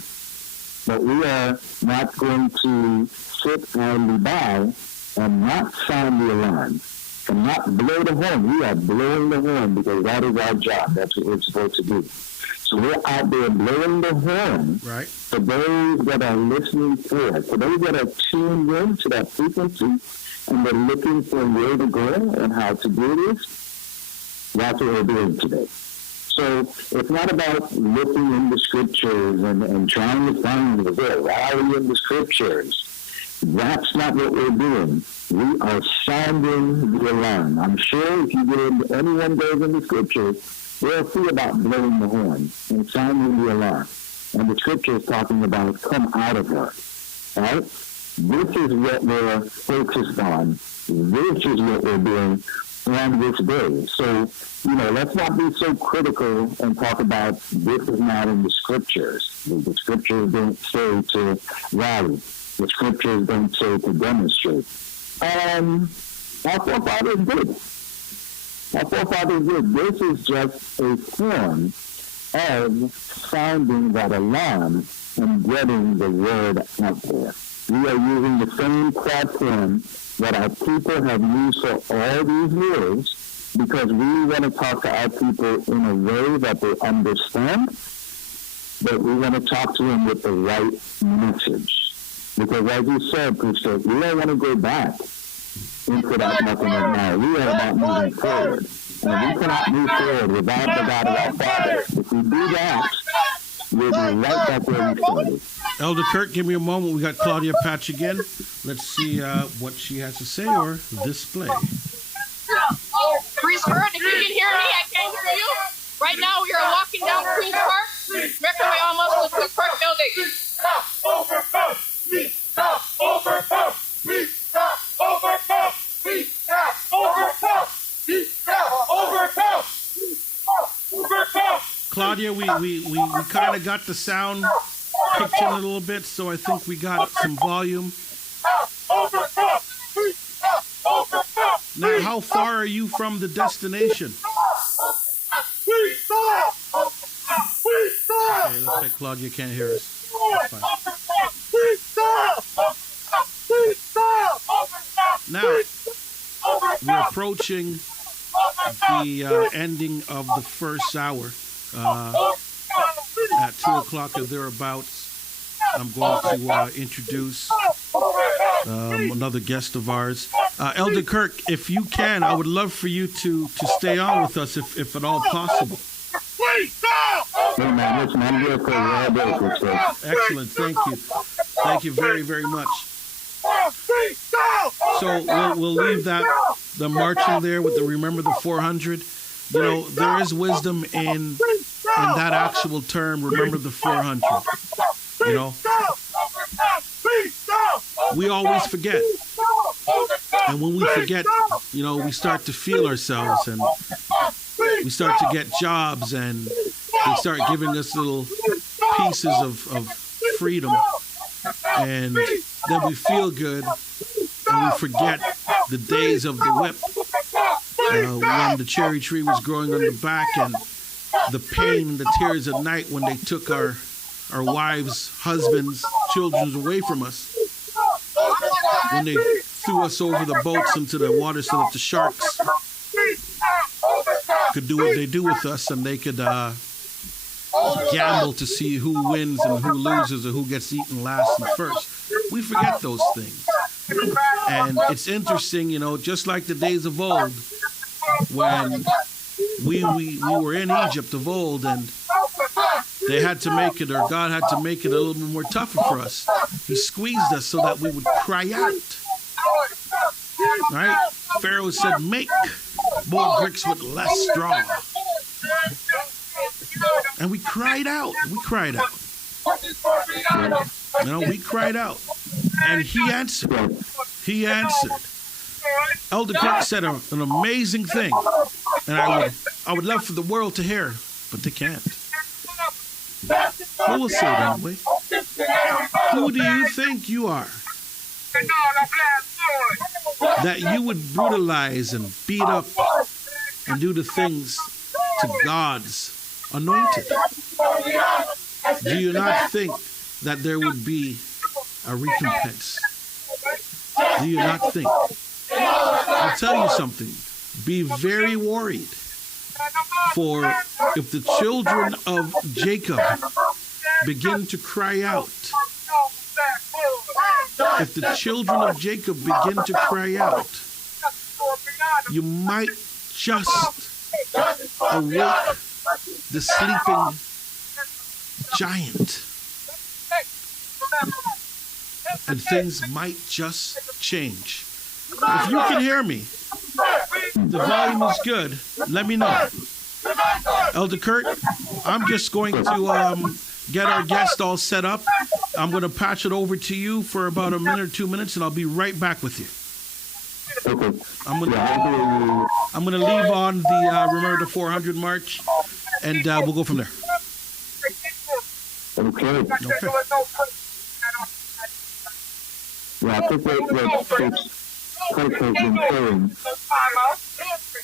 But we are not going to sit idly by and not sound the alarm and not blow the horn. We are blowing the horn because that is our job. That's what we're supposed to do. So we're out there blowing the horn for those that are listening for it, for those that are tuned in to that frequency and they're looking for where to go and how to do this. That's what we're doing today. So it's not about looking in the scriptures and trying to find the value in the scriptures. That's not what we're doing. We are sounding the alarm. I'm sure if you get into any one goes in the scriptures, they'll see about blowing the horn and sounding the alarm. And the scripture is talking about come out of her. Right? This is what we're focused on. This is what we're doing on this day. So, let's not be so critical and talk about this is not in the scriptures. The scriptures don't say to rally. The scriptures don't say to demonstrate. Our forefathers did. This is just a form of sounding that alarm and getting the word out there. We are using the same platform that our people have used for all these years because we want to talk to our people in a way that they understand, but we want to talk to them with the right message. Because as you said, Priester, we don't want to go back into that nothing right now. We are about moving forward. And we cannot move forward without the God of our Father. If we do that, we'll be right back where we started. Elder Kirk, give me a moment. We got Claudia Patch again. Let's see what she has to say or display. Queen's Park, if you can hear me, I can't hear you. Right now, we are walking down Queen's Park, making our way almost to the Queen's Park building. Claudia, we kind of got the sound kicked in a little bit, so I think we got some volume. Now, how far are you from the destination? Okay, looks like Claudia can't hear us. Now, we're approaching the ending of the first hour. At 2 o'clock or thereabouts, I'm going to introduce another guest of ours. Elder Kirk, if you can, I would love for you to stay on with us if at all possible. Hey man, listen, I'm here for all day. Excellent, thank you. Thank you very, very much. So we'll leave the marching there with the Remember the 400. There is wisdom in that actual term, remember the 400. We always forget. And when we forget, we start to feel ourselves and we start to get jobs and they start giving us little pieces of freedom. And then we feel good and we forget the days of the whip. When the cherry tree was growing on the back and the pain and the tears at night when they took our wives, husbands, children away from us. When they threw us over the boats into the water so that the sharks could do what they do with us and they could gamble to see who wins and who loses or who gets eaten last and first. We forget those things. And it's interesting, just like the days of old, when we were in Egypt of old and they had to make it, or God had to make it a little bit more tougher for us. He squeezed us so that we would cry out. Right? Pharaoh said, make more bricks with less straw. And we cried out. We cried out. We cried out. And he answered. He answered. Elder Kirk said an amazing thing. And I would love for the world to hear, but they can't. But we'll say it anyway. Who do you think you are? That you would brutalize and beat up and do the things to God's anointed? Do you not think that there would be a recompense? Do you not think? I'll tell you something. Be very worried. For if the children of Jacob begin to cry out, if the children of Jacob begin to cry out, you might just awake the sleeping giant. And things might just change. If you can hear me, the volume is good, let me know. Elder Kurt, I'm just going to get our guest all set up. I'm going to patch it over to you for about a minute or 2 minutes, and I'll be right back with you. I'm going to leave on the Remember the 400 march, and we'll go from there. Okay. Yeah, I think what Coach has been saying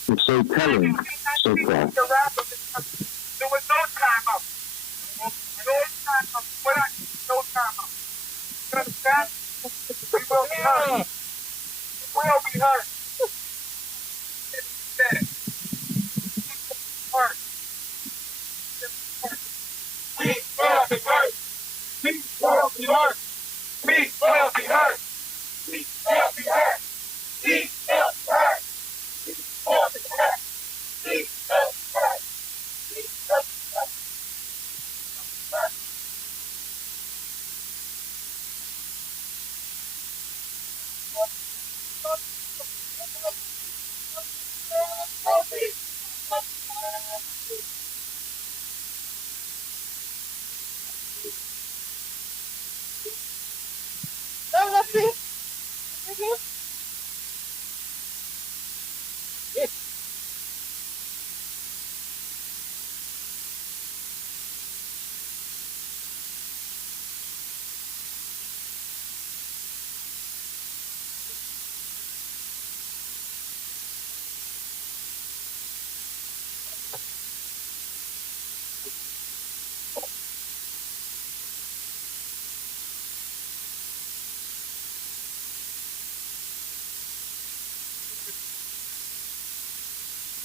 is so telling so far. There was no time out. No time out. What I need, no time out. You understand? We will be heard. We will be heard. It's dead. Heard. We will be heard. We will be heard. We will be heard. We will be heard. We will be heard. We will be heard. We will be heard.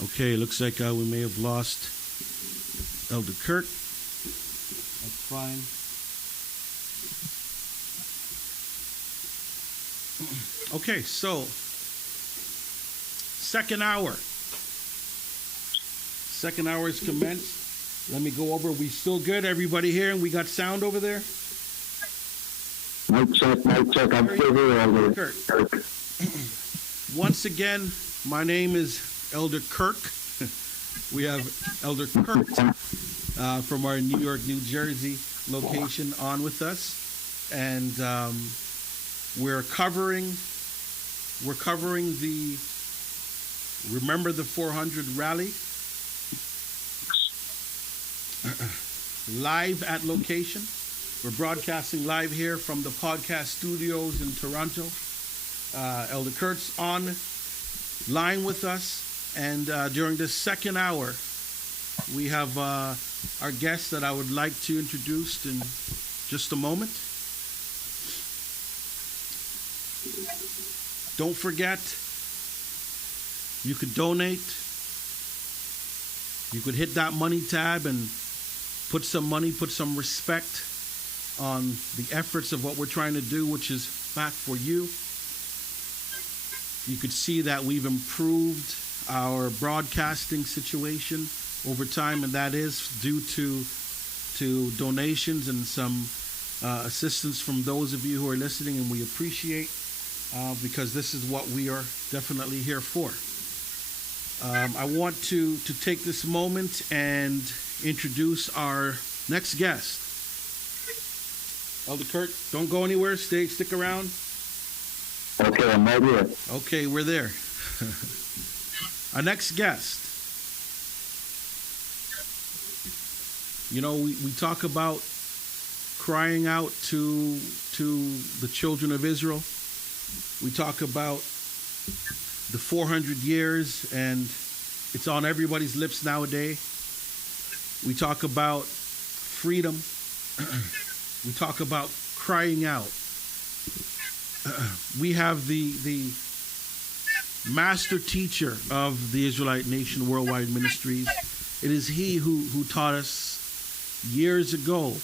Okay, looks like we may have lost Elder Kirk. That's fine. Okay, so second hour. Second hour is commenced. Let me go over. We still good? Everybody here? And we got sound over there? Mic check. I'm still here, Elder Kirk. Once again, my name is Elder Kirk. We have Elder Kurt from our New York, New Jersey location on with us, and we're covering the Remember the 400 rally live at location. We're broadcasting live here from the podcast studios in Toronto. Elder Kurt's on line with us. And during this second hour, we have our guest that I would like to introduce in just a moment. Don't forget, you could donate. You could hit that money tab and put some money, put some respect on the efforts of what we're trying to do, which is back for you. You could see that we've improved our broadcasting situation over time, and that is due to to donations and some assistance from those of you who are listening, and we appreciate because this is what we are definitely here for. I want to take this moment and introduce our next guest. Elder Kurt, don't go anywhere. Stick around. Okay, I'm right here. Okay, we're there. Our next guest. You know, we talk about crying out to the children of Israel. We talk about the 400 years, and it's on everybody's lips nowadays. We talk about freedom. We talk about crying out. We have the master teacher of the Israelite Nation Worldwide Ministries. It is he who taught us years ago.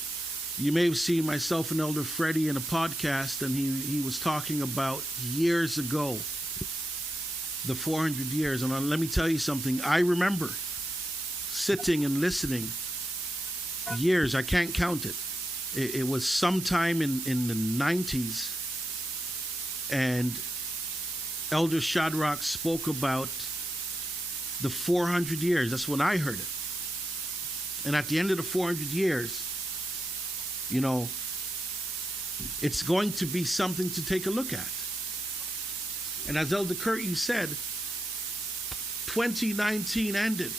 You may have seen myself and Elder Freddie in a podcast, and he was talking about years ago, the 400 years. And let me tell you something. I remember sitting and listening years. I can't count it. It was sometime in the 90s, and Elder Shadrach spoke about the 400 years. That's when I heard it. And at the end of the 400 years, you know, it's going to be something to take a look at. And as Elder Kurt, you said, 2019 ended.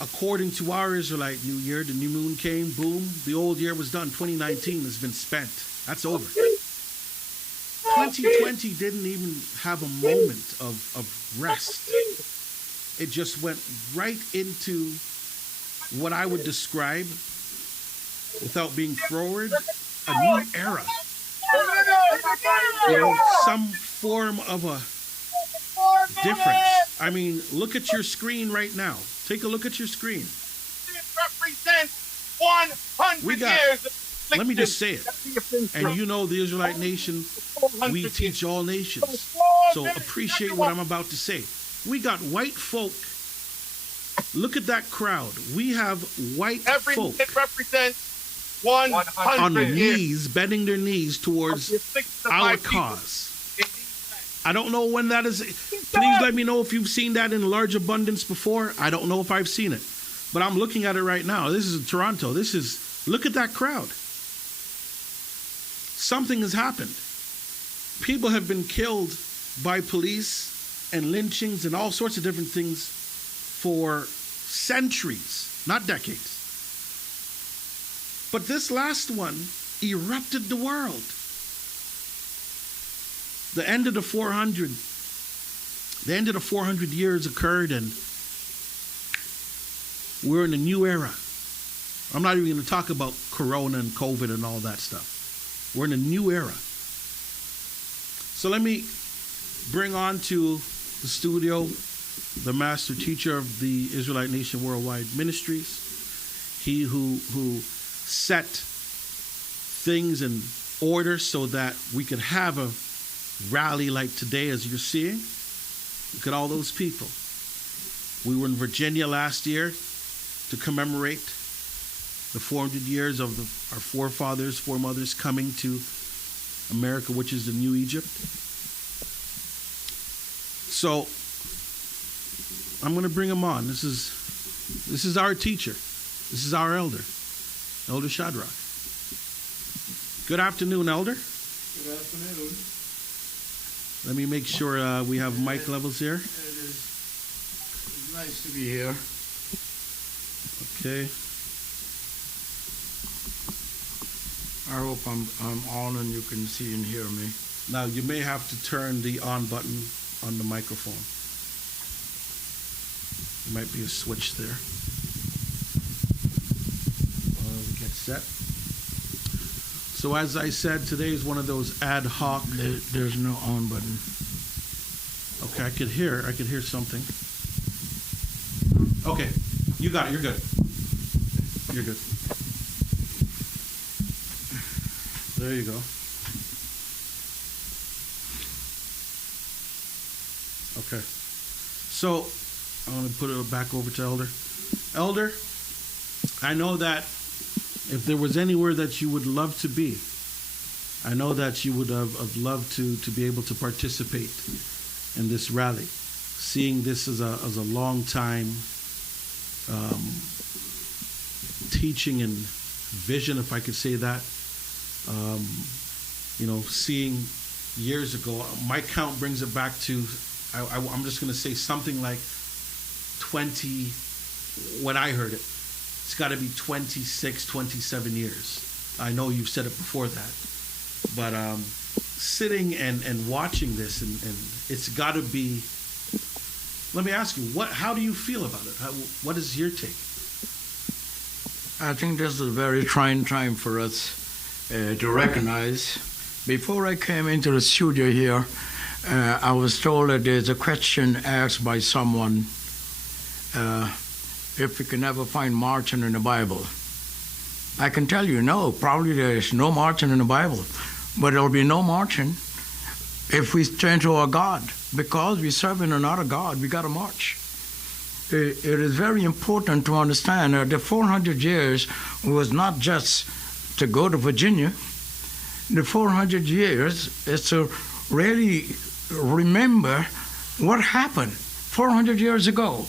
According to our Israelite New Year, the new moon came, boom, the old year was done. 2019 has been spent. That's over. 2020 didn't even have a moment of rest. It just went right into what I would describe, without being forward, a new era. You know, some form of a difference. I mean, look at your screen right now. Take a look at your screen. It represents 100 We got, years. let me just say it. And you know the Israelite nation, we teach all nations. So appreciate what I'm about to say. We got white folk. Look at that crowd. We have white Every folk minute represents 100 on years. knees, bending their knees towards our cause. I don't know when that is. Please let me know if you've seen that in large abundance before. I don't know if I've seen it, but I'm looking at it right now. This is in Toronto. Look at that crowd. Something has happened. People have been killed by police and lynchings and all sorts of different things for centuries, not decades. But this last one erupted the world. The end of the 400 years occurred, and we're in a new era. I'm not even going to talk about Corona and COVID and all that stuff. We're in a new era. So let me bring on to the studio the master teacher of the Israelite Nation Worldwide Ministries. He who set things in order so that we could have a rally like today, as you're seeing. Look at all those people. We were in Virginia last year to commemorate the 400 years of our forefathers, foremothers coming to America, which is the new Egypt. So I'm going to bring him on. This is our teacher. This is our elder, Elder Shadrach. Good afternoon, Elder. Good afternoon. Let me make sure we have mic levels here. It's nice to be here. Okay. I hope I'm on and you can see and hear me. Now you may have to turn the on button on the microphone. There might be a switch there. We get set. So as I said, today is one of those ad hoc. There's no on button. Okay, I could hear something. Okay, you got it. You're good. You're good. There you go. Okay. So I want to put it back over to Elder. Elder, I know that if there was anywhere that you would love to be, I know that you would have loved to be able to participate in this rally. Seeing this as a long time teaching and vision, if I could say that. Seeing years ago, my count brings it back to, I'm just going to say something like 20, when I heard it. It's got to be 26, 27 years. I know you've said it before that. But sitting and watching this, and it's got to be, let me ask you, how do you feel about it? What is your take? I think this is a very trying time for us to recognize. Before I came into the studio here, I was told that there's a question asked by someone if we can ever find marching in the Bible. I can tell you, no, probably there is no marching in the Bible, but there will be no marching if we turn to our God. Because we serve in another God, we got to march. It is very important to understand that the 400 years was not just to go to Virginia. The 400 years is to really remember what happened 400 years ago.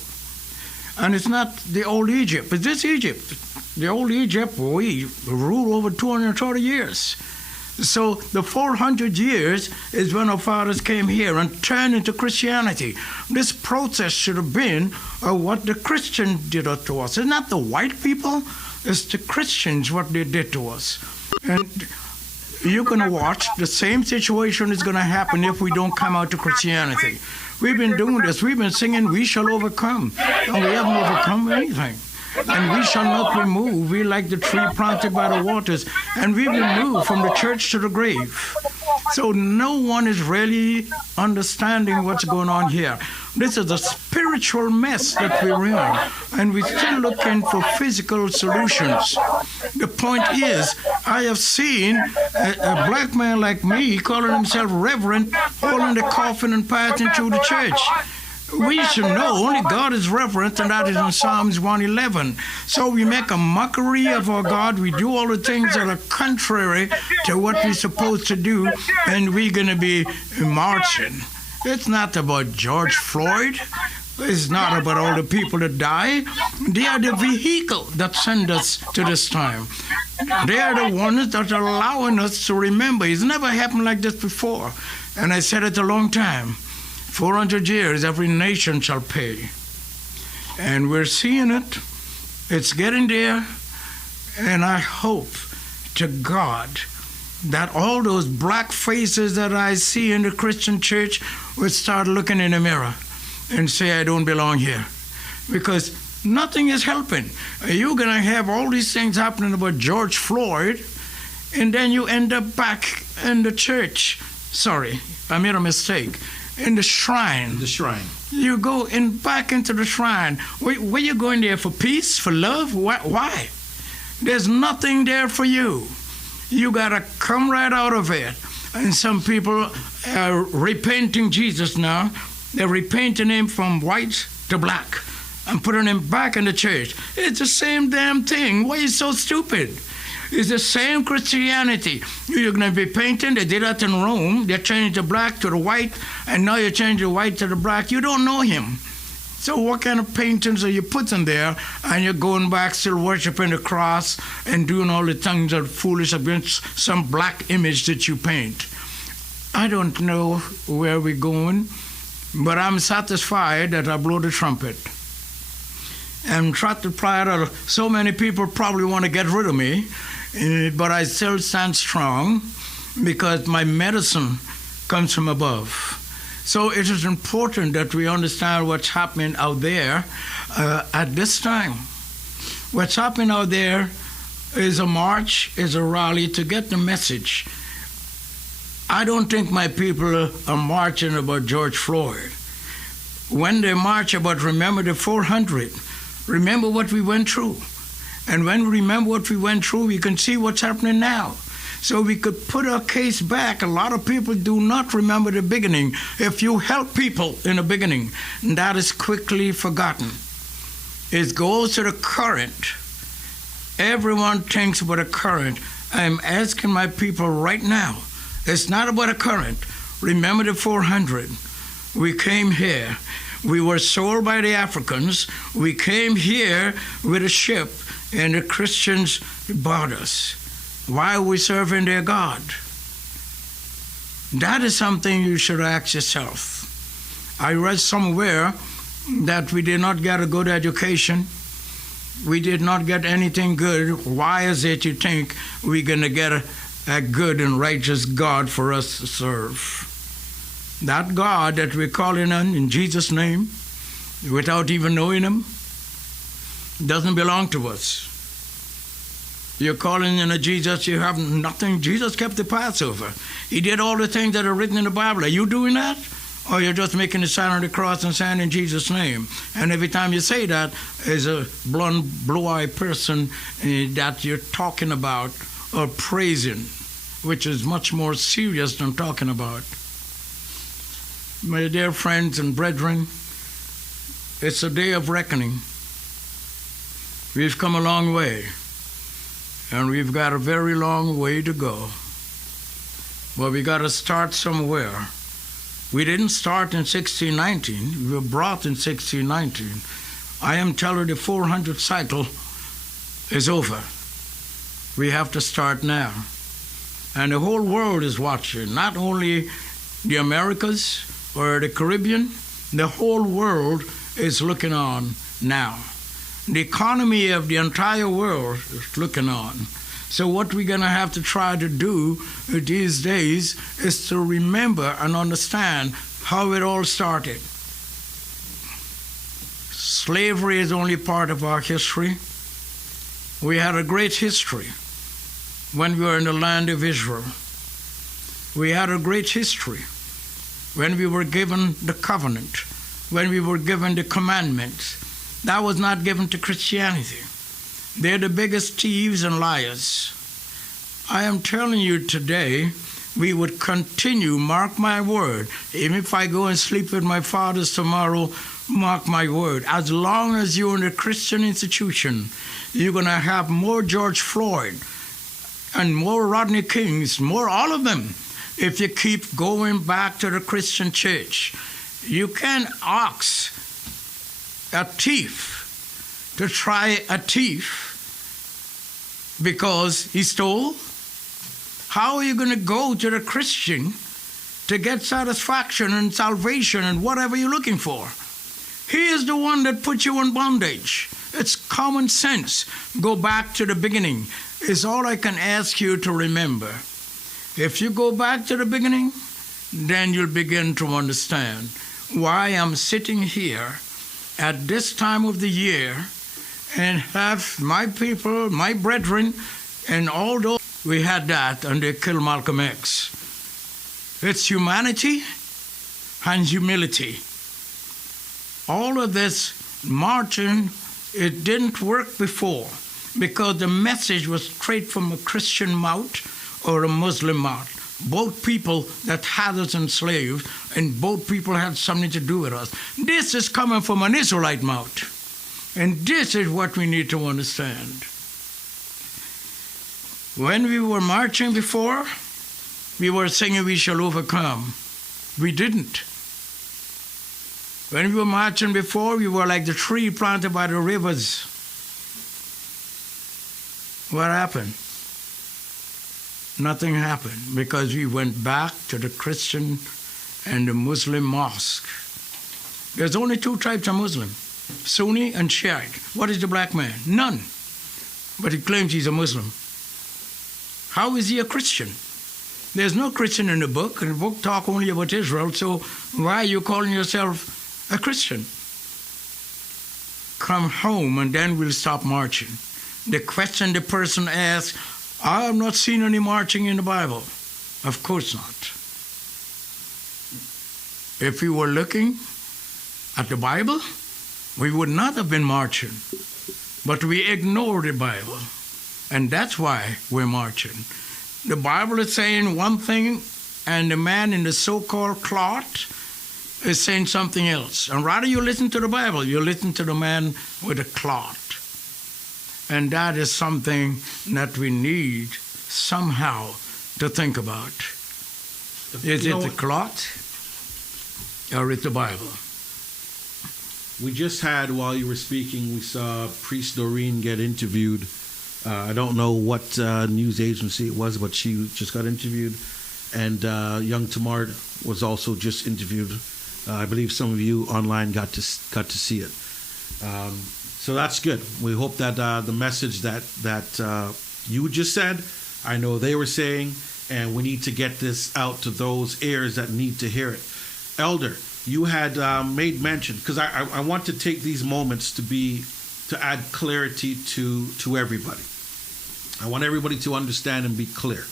And it's not the old Egypt, it's this Egypt. The old Egypt, we ruled over 230 years. So the 400 years is when our fathers came here and turned into Christianity. This process should have been what the Christians did to us. It's not the white people, it's the Christians what they did to us. And you're going to watch the same situation is going to happen if we don't come out to Christianity. We've been doing this. We've been singing, "We shall overcome." And we haven't overcome anything. And we shall not be moved. We like the tree planted by the waters. And we've been moved from the church to the grave. So no one is really understanding what's going on here. This is a spiritual mess that we're in. And we're still looking for physical solutions. The point is, I have seen a black man like me calling himself reverend, holding the coffin and passing through the church. We should know only God is reverent, and that is in Psalms 111. So we make a mockery of our God. We do all the things that are contrary to what we're supposed to do, and we're going to be marching. It's not about George Floyd. It's not about all the people that die. They are the vehicle that send us to this time. They are the ones that are allowing us to remember. It's never happened like this before. And I said it a long time. 400 years, every nation shall pay. And we're seeing it. It's getting there. And I hope to God that all those black faces that I see in the Christian church will start looking in the mirror and say, I don't belong here. Because nothing is helping. You're going to have all these things happening about George Floyd, and then you end up back in the church. Sorry, I made a mistake. In the shrine. The shrine. You go back into the shrine. Were you going there for peace, for love? Why? There's nothing there for you. You got to come right out of it. And some people are repainting Jesus now. They're repainting him from white to black and putting him back in the church. It's the same damn thing. Why are you so stupid? It's the same Christianity. You're going to be painting. They did that in Rome. They changed the black to the white, and now you change the white to the black. You don't know him. So what kind of paintings are you putting there, and you're going back still worshiping the cross and doing all the things that are foolish against some black image that you paint? I don't know where we're going, but I'm satisfied that I blow the trumpet. I'm satisfied that so many people probably want to get rid of me, but I still stand strong because my medicine comes from above. So it is important that we understand what's happening out there at this time. What's happening out there is a march, is a rally to get the message. I don't think my people are marching about George Floyd. When they march about remember the 400, remember what we went through. And when we remember what we went through, we can see what's happening now. So we could put our case back. A lot of people do not remember the beginning. If you help people in the beginning, that is quickly forgotten. It goes to the current. Everyone thinks about a current. I'm asking my people right now, it's not about a current. Remember the 400. We came here. We were sold by the Africans. We came here with a ship, and the Christians bought us. Why are we serving their God? That is something you should ask yourself. I read somewhere that we did not get a good education. We did not get anything good. Why is it you think we're going to get a good and righteous God for us to serve? That God that we're calling on in Jesus' name, without even knowing him, doesn't belong to us. You're calling in a Jesus, you have nothing. Jesus kept the Passover. He did all the things that are written in the Bible. Are you doing that? Or you're just making the sign on the cross and saying in Jesus' name? And every time you say that, is a blonde, blue-eyed person that you're talking about or praising, which is much more serious than talking about. My dear friends and brethren, it's a day of reckoning. We've come a long way, and we've got a very long way to go. But we got to start somewhere. We didn't start in 1619. We were brought in 1619. I am telling you, the 400 cycle is over. We have to start now. And the whole world is watching, not only the Americas or the Caribbean, the whole world is looking on now. The economy of the entire world is looking on. So what we're going to have to try to do these days is to remember and understand how it all started. Slavery is only part of our history. We had a great history when we were in the land of Israel. We had a great history when we were given the covenant, when we were given the commandments. That was not given to Christianity. They're the biggest thieves and liars. I am telling you today, we would continue, mark my word. Even if I go and sleep with my fathers tomorrow, mark my word. As long as you're in a Christian institution, you're going to have more George Floyd and more Rodney Kings, more all of them, if you keep going back to the Christian church. You can't ask a thief to try a thief because he stole. How are you going to go to the Christian to get satisfaction and salvation and whatever you're looking for? He is the one that put you in bondage. It's common sense. Go back to the beginning is all I can ask you to remember. If you go back to the beginning, then you'll begin to understand why I'm sitting here at this time of the year and have my people, my brethren, and all those, we had that and they killed Malcolm X. It's humanity and humility. All of this marching, it didn't work before because the message was straight from a Christian mouth or a Muslim mouth. Both people that had us enslaved, and both people had something to do with us. This is coming from an Israelite mouth. And this is what we need to understand. When we were marching before, we were singing, "We shall overcome." We didn't. When we were marching before, we were like the tree planted by the rivers. What happened? Nothing happened because we went back to the Christian and the Muslim mosque. There's only two types of Muslim, Sunni and Shiite. What is the black man? None. But he claims he's a Muslim. How is he a Christian? There's no Christian in the book, and the book talk only about Israel, so why are you calling yourself a Christian? Come home and then we'll stop marching. The question the person asks, I have not seen any marching in the Bible. Of course not. If we were looking at the Bible, we would not have been marching. But we ignore the Bible, and that's why we're marching. The Bible is saying one thing, and the man in the so-called cloth is saying something else. And rather you listen to the Bible, you listen to the man with the cloth. And that is something that we need somehow to think about. Is it the cloth or is it the Bible? We just had, while you were speaking, we saw Priest Doreen get interviewed. I don't know what news agency it was, but she just got interviewed. And young Tamar was also just interviewed. I believe some of you online got to see it. So that's good. We hope that the message that you just said, I know they were saying, and we need to get this out to those ears that need to hear it. Elder, you had made mention, because I want to take these moments to add clarity to everybody. I want everybody to understand and be clear.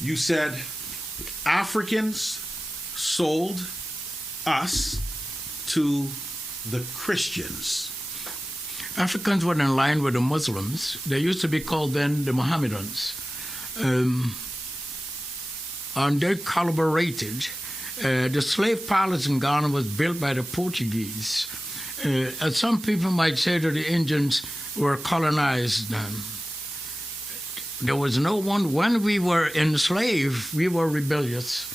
You said Africans sold us to the Christians. Africans were in line with the Muslims. They used to be called then the Mohammedans. And they collaborated. The slave palace in Ghana was built by the Portuguese. And some people might say that the Indians were colonized. There was no one, when we were enslaved, we were rebellious.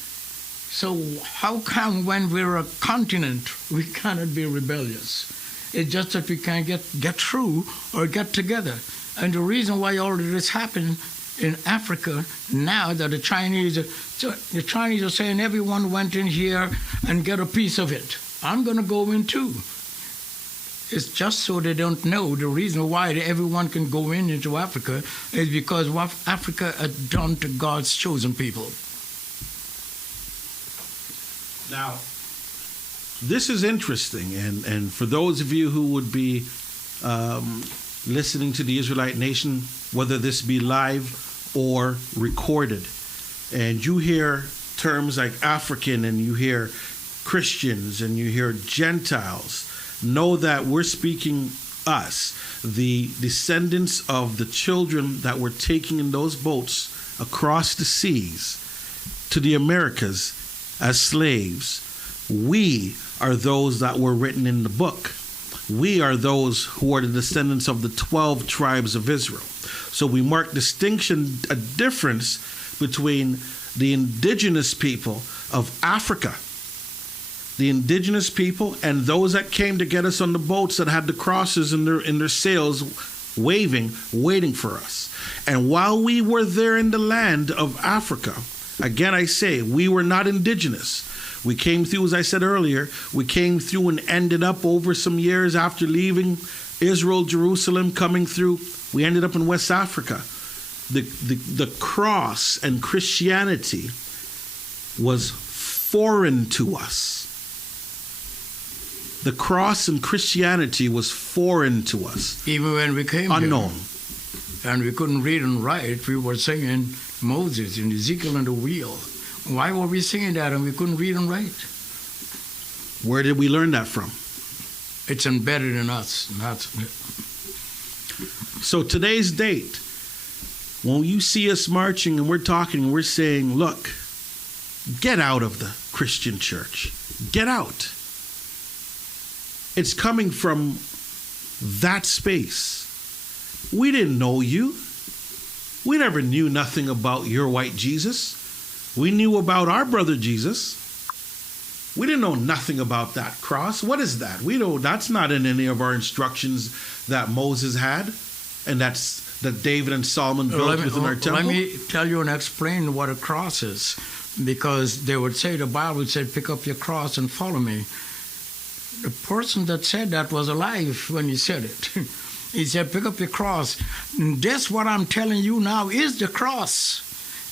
So how come when we're a continent, we cannot be rebellious? It's just that we can't get through or get together. And the reason why all of this happened in Africa now that the Chinese are saying everyone went in here and get a piece of it. I'm going to go in too. It's just so they don't know the reason why everyone can go into Africa is because what Africa had done to God's chosen people. Now, this is interesting, and for those of you who would be listening to the Israelite Nation, whether this be live or recorded, and you hear terms like African, and you hear Christians, and you hear Gentiles, know that we're speaking us, the descendants of the children that were taken in those boats across the seas to the Americas as slaves. We are those that were written in the book. We are those who are the descendants of the 12 tribes of Israel. So we mark distinction, a difference between the indigenous people of Africa, the indigenous people, and those that came to get us on the boats that had the crosses in their sails waving, waiting for us. And while we were there in the land of Africa, again I say, we were not indigenous. We came through, as I said earlier, we came through and ended up over some years after leaving Israel, Jerusalem, coming through, we ended up in West Africa. The cross and Christianity was foreign to us. The cross and Christianity was foreign to us. Even when we came unknown. Here, and we couldn't read and write, we were singing Moses and Ezekiel and the wheel. Why were we singing that and we couldn't read and write? Where did we learn that from? It's embedded in us. So today's date, when you see us marching and we're talking and we're saying, look, get out of the Christian church. Get out. It's coming from that space. We didn't know you. We never knew nothing about your white Jesus. We knew about our brother Jesus. We didn't know nothing about that cross. What is that? We know that's not in any of our instructions that Moses had, and that David and Solomon built within our temple. Let me tell you and explain what a cross is, because they would say, the Bible said, pick up your cross and follow me. The person that said that was alive when he said it. He said, pick up your cross. And this, what I'm telling you now, is the cross.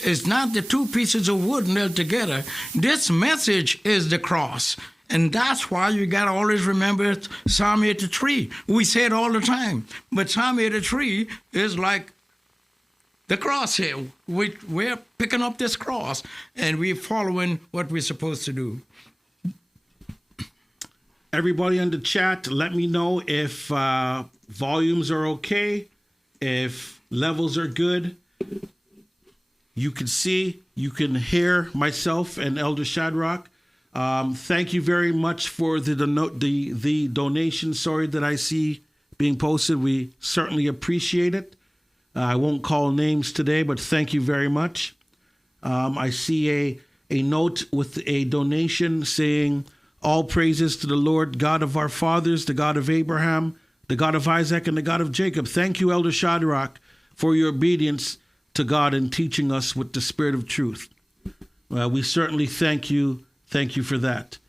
It's not the two pieces of wood nailed together. This message is the cross. And that's why you got to always remember Psalm 83. We say it all the time. But Psalm 83 is like the cross here. We're picking up this cross, and we're following what we're supposed to do. Everybody on the chat, let me know if volumes are okay, if levels are good. You can see, you can hear myself and Elder Shadrach. Thank you very much for the donation. Sorry that I see being posted. We certainly appreciate it. I won't call names today, but thank you very much. I see a note with a donation saying, all praises to the Lord, God of our fathers, the God of Abraham, the God of Isaac, and the God of Jacob. Thank you, Elder Shadrach, for your obedience to God and teaching us with the spirit of truth. We certainly thank you. Thank you for that.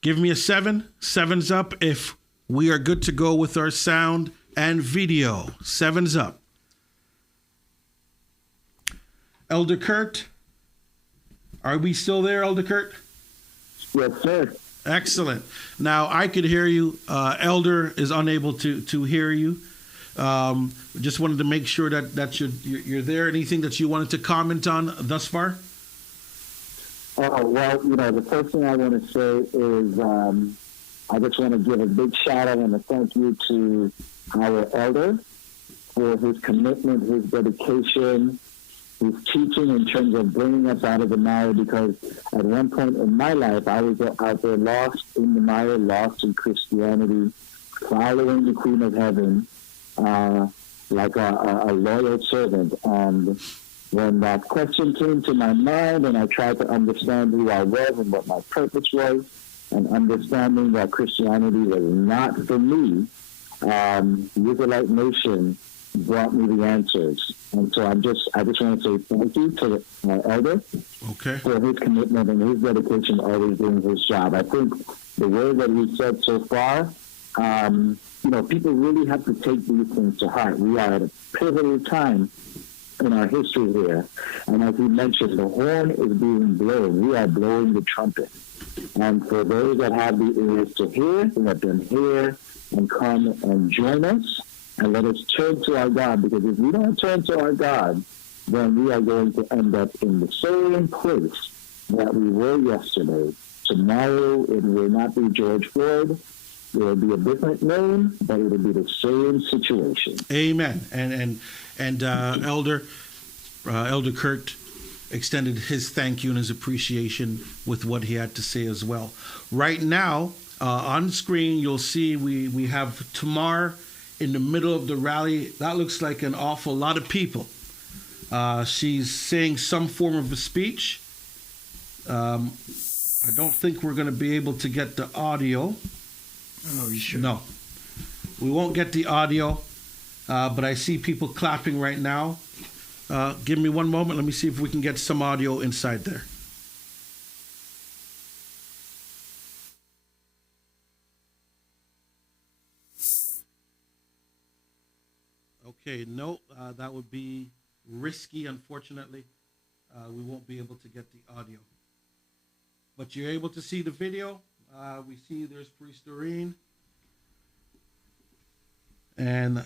Give me a 7. 7's up if we are good to go with our sound and video. 7's up. Elder Kurt, are we still there, Elder Kurt? Yes, sir. Excellent. Now, I could hear you. Elder is unable to hear you. Just wanted to make sure that you're there. Anything that you wanted to comment on thus far? Oh, well, the first thing I want to say is I just want to give a big shout out and a thank you to our elder for his commitment, his dedication, his teaching in terms of bringing us out of the mire, because at one point in my life, I was out there lost in the mire, lost in Christianity, following the Queen of Heaven like a loyal servant. And when that question came to my mind and I tried to understand who I was and what my purpose was, and understanding that Christianity was not for me, the Israelite nation brought me the answers. And so I just want to say thank you to my elder for his commitment and his dedication to always doing his job. I think the word that we said so far, people really have to take these things to heart. We are at a pivotal time in our history here. And as he mentioned, the horn is being blown. We are blowing the trumpet. And for those that have the ears to hear, let them hear and come and join us. And let us turn to our God, because if we don't turn to our God, then we are going to end up in the same place that we were yesterday. Tomorrow, it will not be George Floyd. It will be a different name, but it will be the same situation. Amen. And Elder Kurt extended his thank you and his appreciation with what he had to say as well. Right now, on screen, you'll see we have Tamar in the middle of the rally. That looks like an awful lot of people. She's saying some form of a speech. I don't think we're going to be able to get the audio. Oh, you should. No, we won't get the audio, but I see people clapping right now. Give me one moment. Let me see if we can get some audio inside there. Okay, no, that would be risky, unfortunately. We won't be able to get the audio. But you're able to see the video. We see there's Priest Doreen. And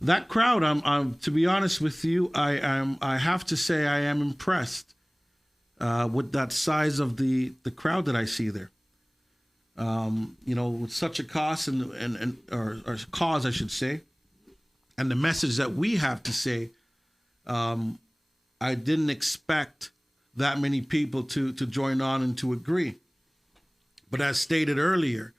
that crowd, I'm to be honest with you, I have to say I am impressed with that size of the crowd that I see there. With such a cost or cause, I should say, and the message that we have to say, I didn't expect that many people to join on and to agree. But as stated earlier,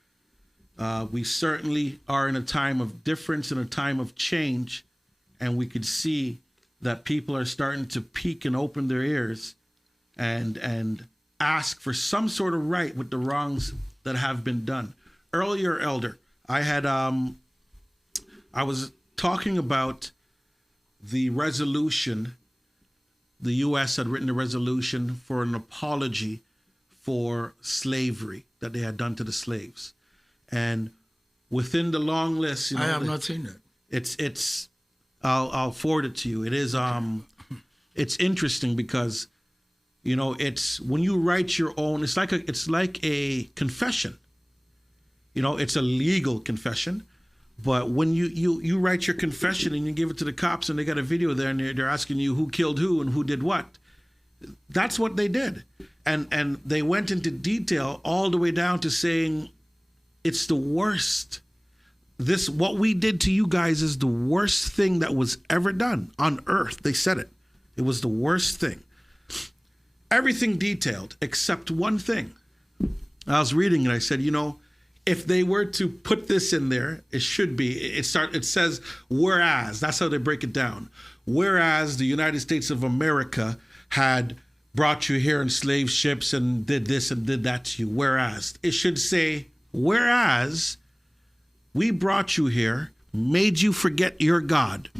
we certainly are in a time of difference and a time of change, and we could see that people are starting to peek and open their ears and ask for some sort of right with the wrongs that have been done. Earlier, Elder, I was talking about the resolution. The U.S. had written a resolution for an apology for slavery that they had done to the slaves. And within the long list, I have not seen it. It's I'll forward it to you. It is it's interesting because it's when you write your own, it's like a confession. It's a legal confession, but when you write your confession and you give it to the cops and they got a video there and they're asking you who killed who and who did what, that's what they did. And they went into detail all the way down to saying it's the worst. What we did to you guys is the worst thing that was ever done on earth. They said it. It was the worst thing. Everything detailed except one thing. I was reading and I said, if they were to put this in there, it should be. It says, whereas, that's how they break it down. Whereas the United States of America had brought you here in slave ships and did this and did that to you. Whereas, it should say, whereas we brought you here, made you forget your God,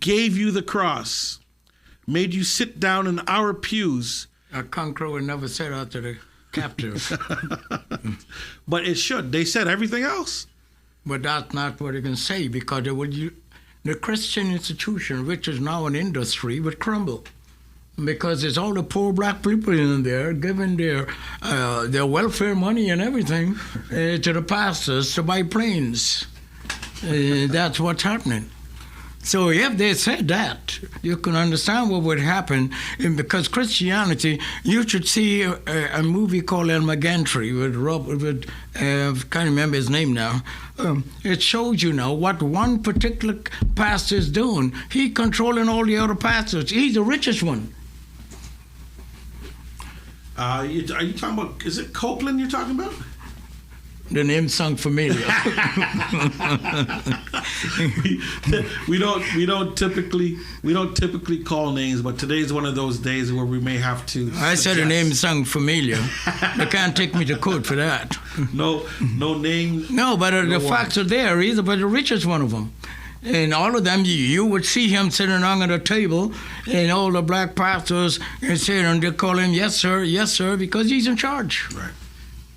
gave you the cross, made you sit down in our pews. A conqueror would never say that to the captive. But it should. They said everything else. But that's not what they can say, because the Christian institution, which is now an industry, would crumble. Because there's all the poor black people in there giving their welfare money and everything to the pastors to buy planes. That's what's happening. So if they said that, you can understand what would happen. And because Christianity, you should see a movie called El Magantry with I can't remember his name now. It shows you now what one particular pastor is doing. He controlling all the other pastors. He's the richest one. Are you talking about, is it Copeland you're talking about? The name sounds familiar. we don't typically call names, but today's one of those days where we may have to. I said the name sounds familiar. They can't take me to court for that. No name. No, but the facts are there. He's about the richest one of them. And all of them, you would see him sitting down at a table, and all the black pastors and sitting and they call him yes sir, because he's in charge. Right.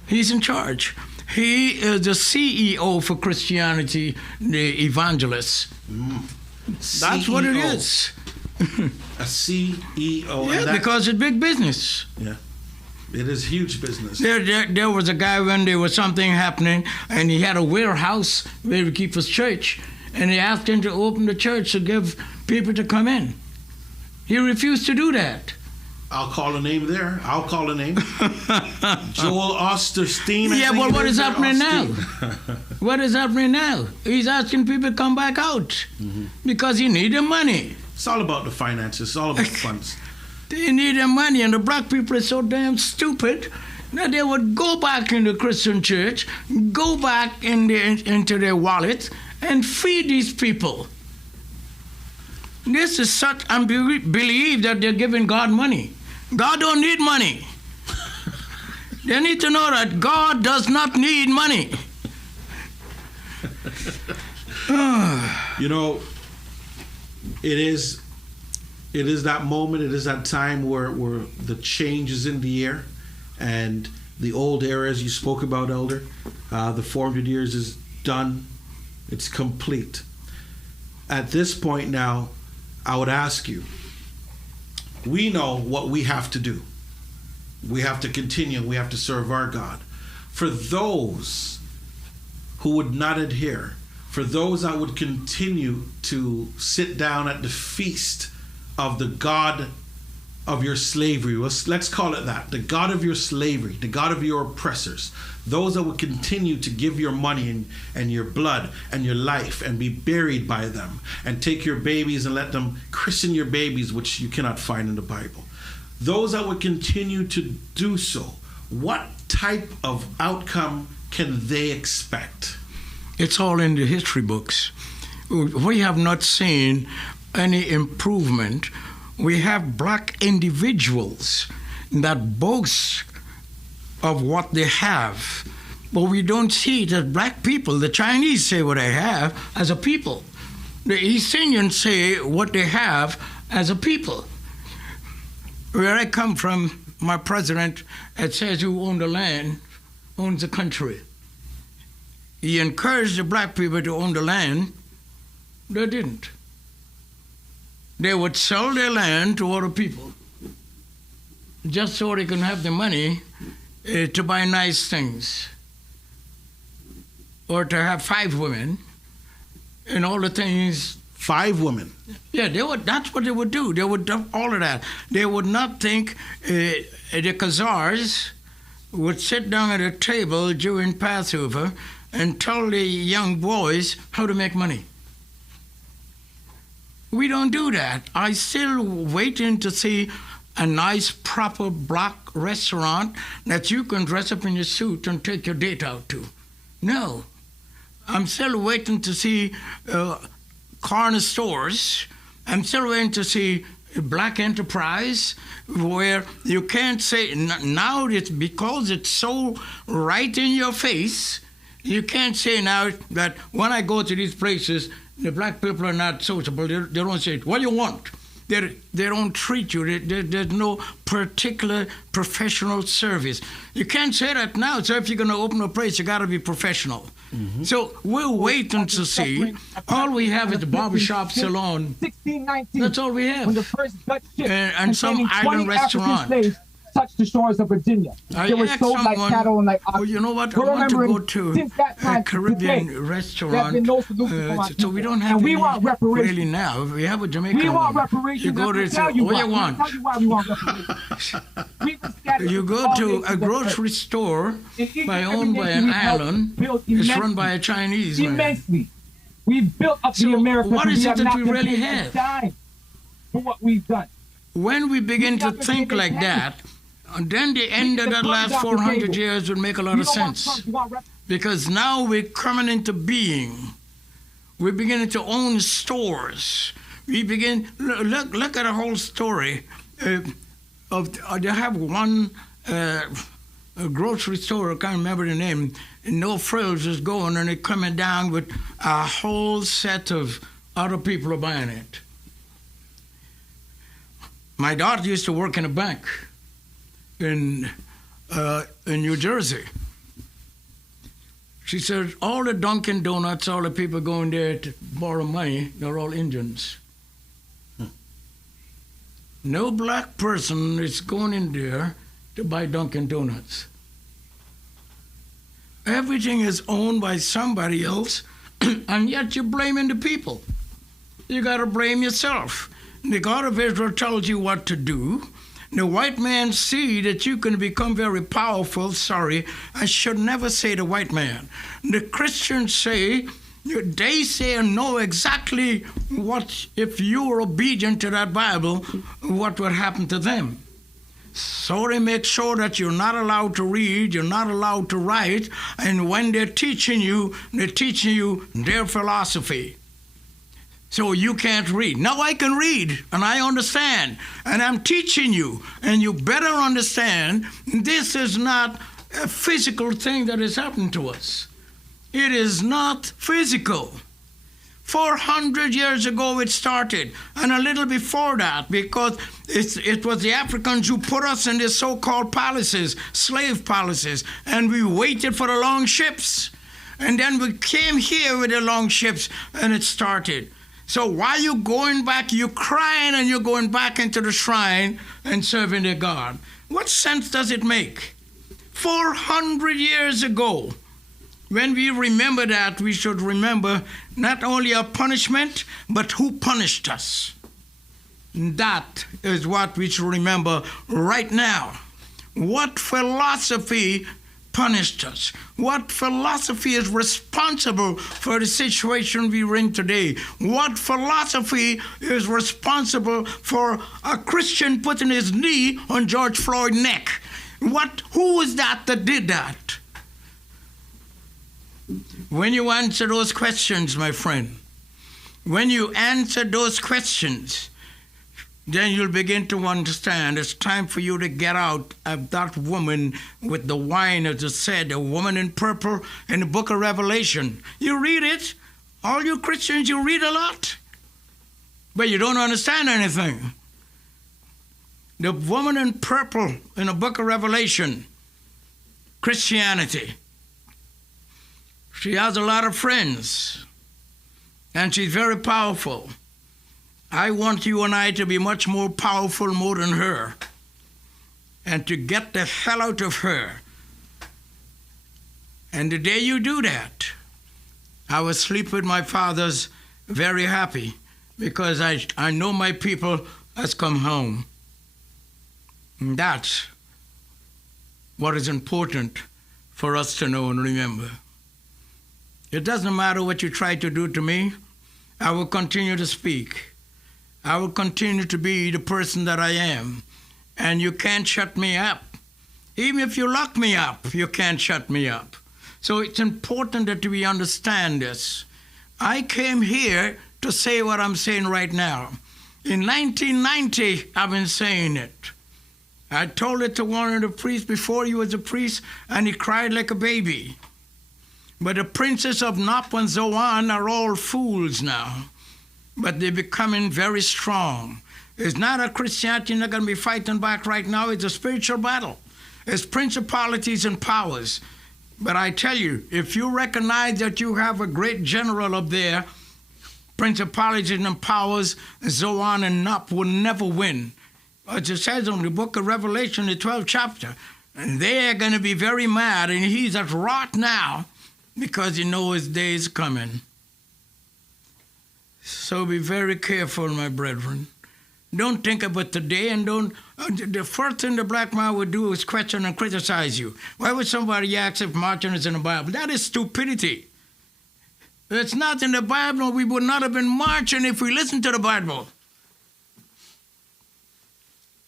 He's in charge. He is the CEO for Christianity, the evangelist. That's what it is. A CEO. Yeah, because it's big business. Yeah. It is huge business. There was a guy when there was something happening, and he had a warehouse where he keep his church, and he asked him to open the church to give people to come in. He refused to do that. I'll call a name there. I'll call a name. Joel Osterstein. Yeah, well, what is happening now? What is happening now? He's asking people to come back out because he need the money. It's all about the finances. It's all about funds. They need the money, and the black people are so damn stupid that they would go back in the Christian church, go back into their wallet, and feed these people. This is such unbelief that they're giving God money. God don't need money. They need to know that God does not need money. You know, it is that moment, it is that time where the change is in the air, and the old era, as you spoke about, Elder, the 400 years is done. It's complete. At this point now, I would ask you, we know what we have to do. We have to continue. We have to serve our God. For those who would not adhere, for those that would continue to sit down at the feast of the God of your slavery, let's call it that, the God of your slavery, the God of your oppressors, those that would continue to give your money and your blood and your life and be buried by them and take your babies and let them christen your babies, which you cannot find in the Bible. Those that would continue to do so, what type of outcome can they expect? It's all in the history books. We have not seen any improvement. We have black individuals that boast of what they have, but we don't see that black people, the Chinese say what they have as a people. The East Indians say what they have as a people. Where I come from, my president, it says who own the land owns the country. He encouraged the black people to own the land. They didn't. They would sell their land to other people just so they can have the money to buy nice things, or to have 5 women and all the things. 5 women? Yeah, that's what they would do. They would do all of that. They would not think the Khazars would sit down at a table during Passover and tell the young boys how to make money. We don't do that. I still waiting to see a nice, proper black restaurant that you can dress up in your suit and take your date out to. No. I'm still waiting to see corner stores. I'm still waiting to see black enterprise where you can't say, now it's because it's so right in your face, you can't say now that when I go to these places, the black people are not sociable. They don't say, what do you want? They don't treat you. There's no particular professional service. You can't say that now. So if you're going to open a place, you got to be professional. Mm-hmm. So we're waiting to see. All we have is the barbershop salon. 1619. That's all we have. When the first Dutch ship and some island restaurant. Touched the shores of Virginia. They were sold like cattle and like oxen. Well, you know what? I want to go to a Caribbean restaurant. So we don't have we want reparations. Really now. If we have a Jamaican we want reparations. You go to what you want. Tell you why we want reparations. You go to a grocery store owned by an island. It's run by a Chinese man. Immensely. We built up the America. What is it that we really have? For what we've done. When we begin to think like that, and then the end of that last 400 years would make a lot of sense. Because now we're coming into being. We're beginning to own stores. We begin, look at the whole story. They have one a grocery store, I can't remember the name, No Frills is going and they're coming down with a whole set of other people are buying it. My daughter used to work in a bank in New Jersey. She said, all the Dunkin' Donuts, all the people going there to borrow money, they're all Indians. No black person is going in there to buy Dunkin' Donuts. Everything is owned by somebody else, and yet you're blaming the people. You got to blame yourself. The God of Israel tells you what to do. The white man see that you can become very powerful. Sorry, I should never say the white man. The Christians say, they say and know exactly what, if you were obedient to that Bible, what would happen to them. So they make sure that you're not allowed to read, you're not allowed to write, and when they're teaching you their philosophy. So you can't read. Now I can read, and I understand, and I'm teaching you, and you better understand this is not a physical thing that is happening to us. It is not physical. 400 years ago it started, and a little before that, because it was the Africans who put us in these so-called palaces, slave palaces, and we waited for the long ships. And then we came here with the long ships, and it started. So while you're going back, you're crying and you're going back into the shrine and serving their God. What sense does it make? 400 years ago, when we remember that, we should remember not only our punishment, but who punished us. That is what we should remember right now. What philosophy punished us? What philosophy is responsible for the situation we're in today? What philosophy is responsible for a Christian putting his knee on George Floyd's neck? Who was that did that? When you answer those questions, my friend, when you answer those questions, then you'll begin to understand it's time for you to get out of that woman with the wine, as it said, the woman in purple in the book of Revelation. You read it. All you Christians, you read a lot. But you don't understand anything. The woman in purple in the book of Revelation, Christianity. She has a lot of friends, and she's very powerful. I want you and I to be much more powerful more than her, and to get the hell out of her. And the day you do that, I will sleep with my fathers very happy, because I know my people has come home. And that's what is important for us to know and remember. It doesn't matter what you try to do to me. I will continue to speak. I will continue to be the person that I am. and you can't shut me up. Even if you lock me up, you can't shut me up. So it's important that we understand this. I came here to say what I'm saying right now. In 1990, I've been saying it. I told it to one of the priests before he was a priest, and he cried like a baby. But the princes of Nop and Zoan are all fools now. But they're becoming very strong. It's not a Christianity not going to be fighting back right now. It's a spiritual battle. It's principalities and powers. But I tell you, if you recognize that you have a great general up there, principalities and powers, Zoan and Nop will never win. As it says in the book of Revelation, the 12th chapter, and they're going to be very mad, and he's at wrath now because he knows his day is coming. So be very careful, my brethren. Don't think about today, and don't. The first thing the black man would do is question and criticize you. Why would somebody ask if marching is in the Bible? That is stupidity. It's not in the Bible. We would not have been marching if we listened to the Bible.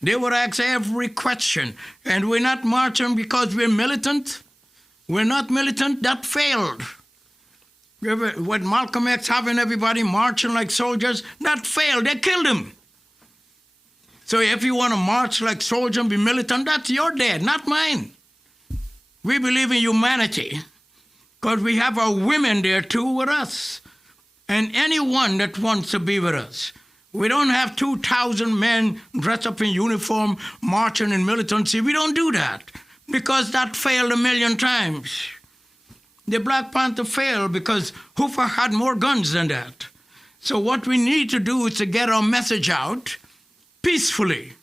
They would ask every question. And we're not marching because we're militant. We're not militant. That failed. What Malcolm X having everybody marching like soldiers, that failed. They killed him. So if you want to march like soldiers and be militant, that's your day, not mine. We believe in humanity because we have our women there too with us. And anyone that wants to be with us. We don't have 2,000 men dressed up in uniform marching in militancy. We don't do that because that failed 1,000,000 times. The Black Panther failed because Hoover had more guns than that. So what we need to do is to get our message out peacefully,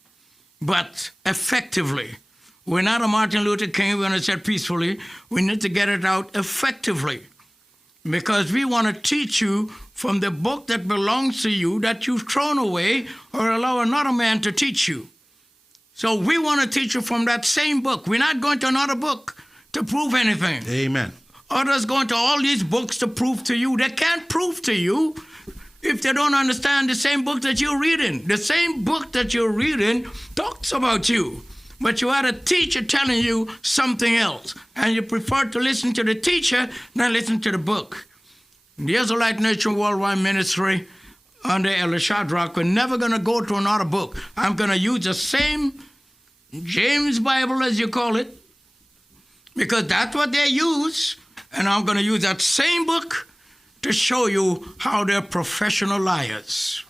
but effectively. We're not a Martin Luther King. We're going to say peacefully. We need to get it out effectively because we want to teach you from the book that belongs to you that you've thrown away or allow another man to teach you. So we want to teach you from that same book. We're not going to another book to prove anything. Amen. Others going to all these books to prove to you. They can't prove to you if they don't understand the same book that you're reading. The same book that you're reading talks about you. But you had a teacher telling you something else. And you prefer to listen to the teacher than listen to the book. The Israelite Nation Worldwide Ministry under Elder Shadrach, we're never going to go to another book. I'm going to use the same James Bible, as you call it, because that's what they use. And I'm going to use that same book to show you how they're professional liars.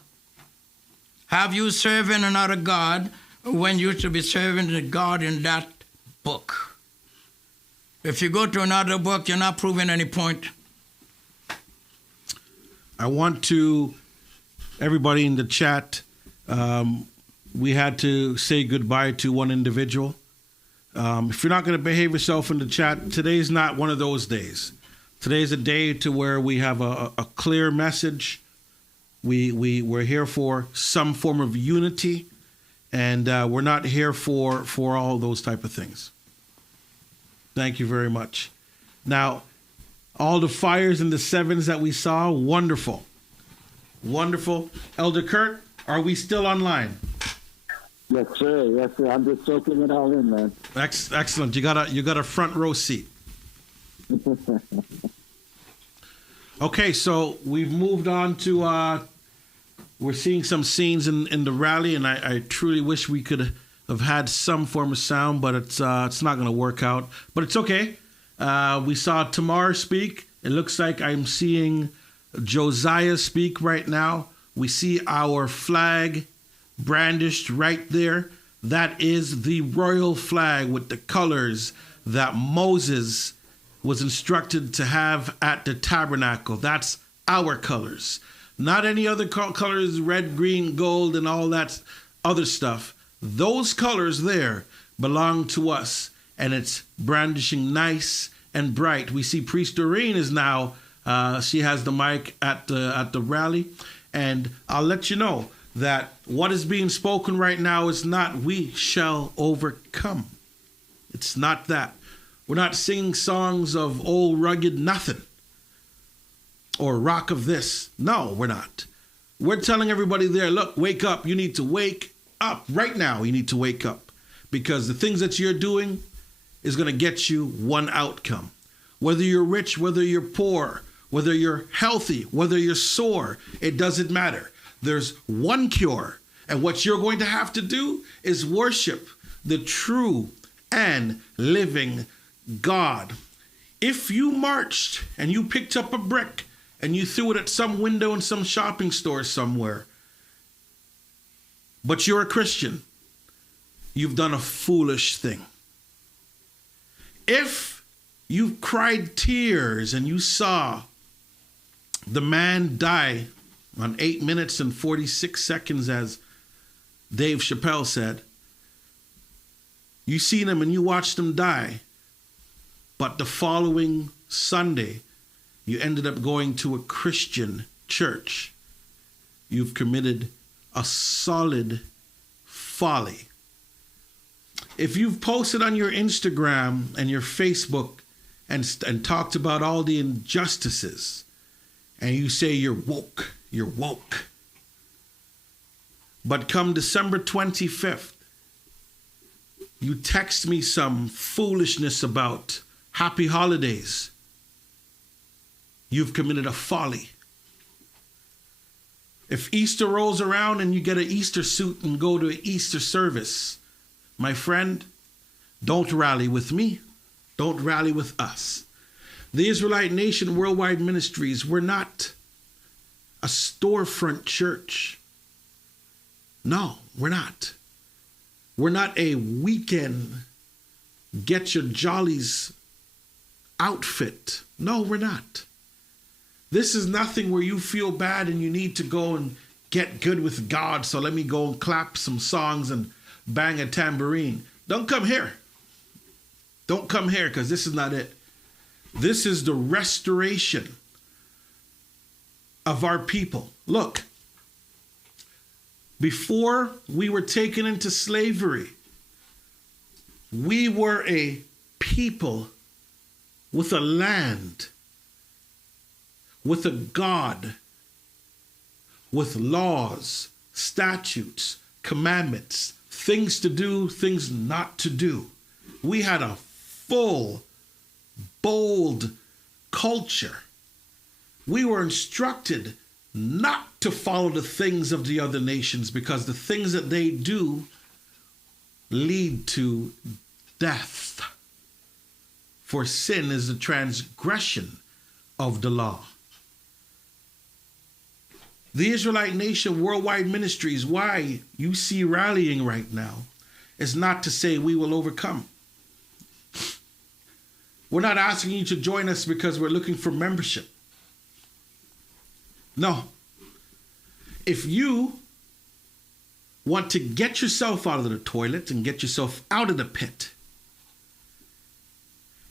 Have you serving another God when you should be serving the God in that book? If you go to another book, you're not proving any point. I want to, everybody in the chat, we had to say goodbye to one individual. If you're not going to behave yourself in the chat, today's not one of those days. Today's a day to where we have a clear message. We're here for some form of unity, and we're not here for all those type of things. Thank you very much. Now, all the fires and the sevens that we saw, wonderful. Wonderful. Elder Kurt, are we still online? Yes, sir. Yes, sir. I'm just soaking it all in, man. Excellent. You got a front row seat. Okay, so we've moved on to we're seeing some scenes in the rally, and I truly wish we could have had some form of sound, but it's not going to work out. But it's okay. We saw Tamar speak. It looks like I'm seeing Josiah speak right now. We see our flag brandished right there. That is the royal flag with the colors that Moses was instructed to have at the tabernacle. That's our colors. Not any other colors, red, green, gold, and all that other stuff. Those colors there belong to us, and it's brandishing nice and bright. We see Priest Doreen is now, she has the mic at the rally, and I'll let you know that what is being spoken right now is not "we shall overcome." It's not that. We're not singing songs of old rugged nothing or rock of this. No, we're not. We're telling everybody there, look, wake up. You need to wake up right now. You need to wake up. because the things that you're doing is going to get you one outcome. Whether you're rich, whether you're poor, whether you're healthy, whether you're sore, it doesn't matter. There's one cure. And what you're going to have to do is worship the true and living God. If you marched and you picked up a brick and you threw it at some window in some shopping store somewhere, but you're a Christian, you've done a foolish thing. If you cried tears and you saw the man die on 8 minutes and 46 seconds, as Dave Chappelle said, you seen him and you watched him die, but the following Sunday, you ended up going to a Christian church. You've committed a solid folly. If you've posted on your Instagram and your Facebook and talked about all the injustices, and you say you're woke, but come December 25th, you text me some foolishness about happy holidays, you've committed a folly. If Easter rolls around and you get an Easter suit and go to an Easter service, my friend, don't rally with me. Don't rally with us. The Israelite Nation Worldwide Ministries, we're not a storefront church. No, we're not. We're not a weekend get your jollies outfit. No, we're not. This is nothing where you feel bad and you need to go and get good with God, so let me go and clap some songs and bang a tambourine. Don't come here. Don't come here, because this is not it. This is the restoration of our people. Look, before we were taken into slavery, we were a people with a land, with a God, with laws, statutes, commandments, things to do, things not to do. We had a full, bold culture. We were instructed not to follow the things of the other nations, because the things that they do lead to death. For sin is the transgression of the law. The Israelite Nation Worldwide Ministries, why you see rallying right now, is not to say we will overcome. We're not asking you to join us because we're looking for membership. No. If you want to get yourself out of the toilet and get yourself out of the pit,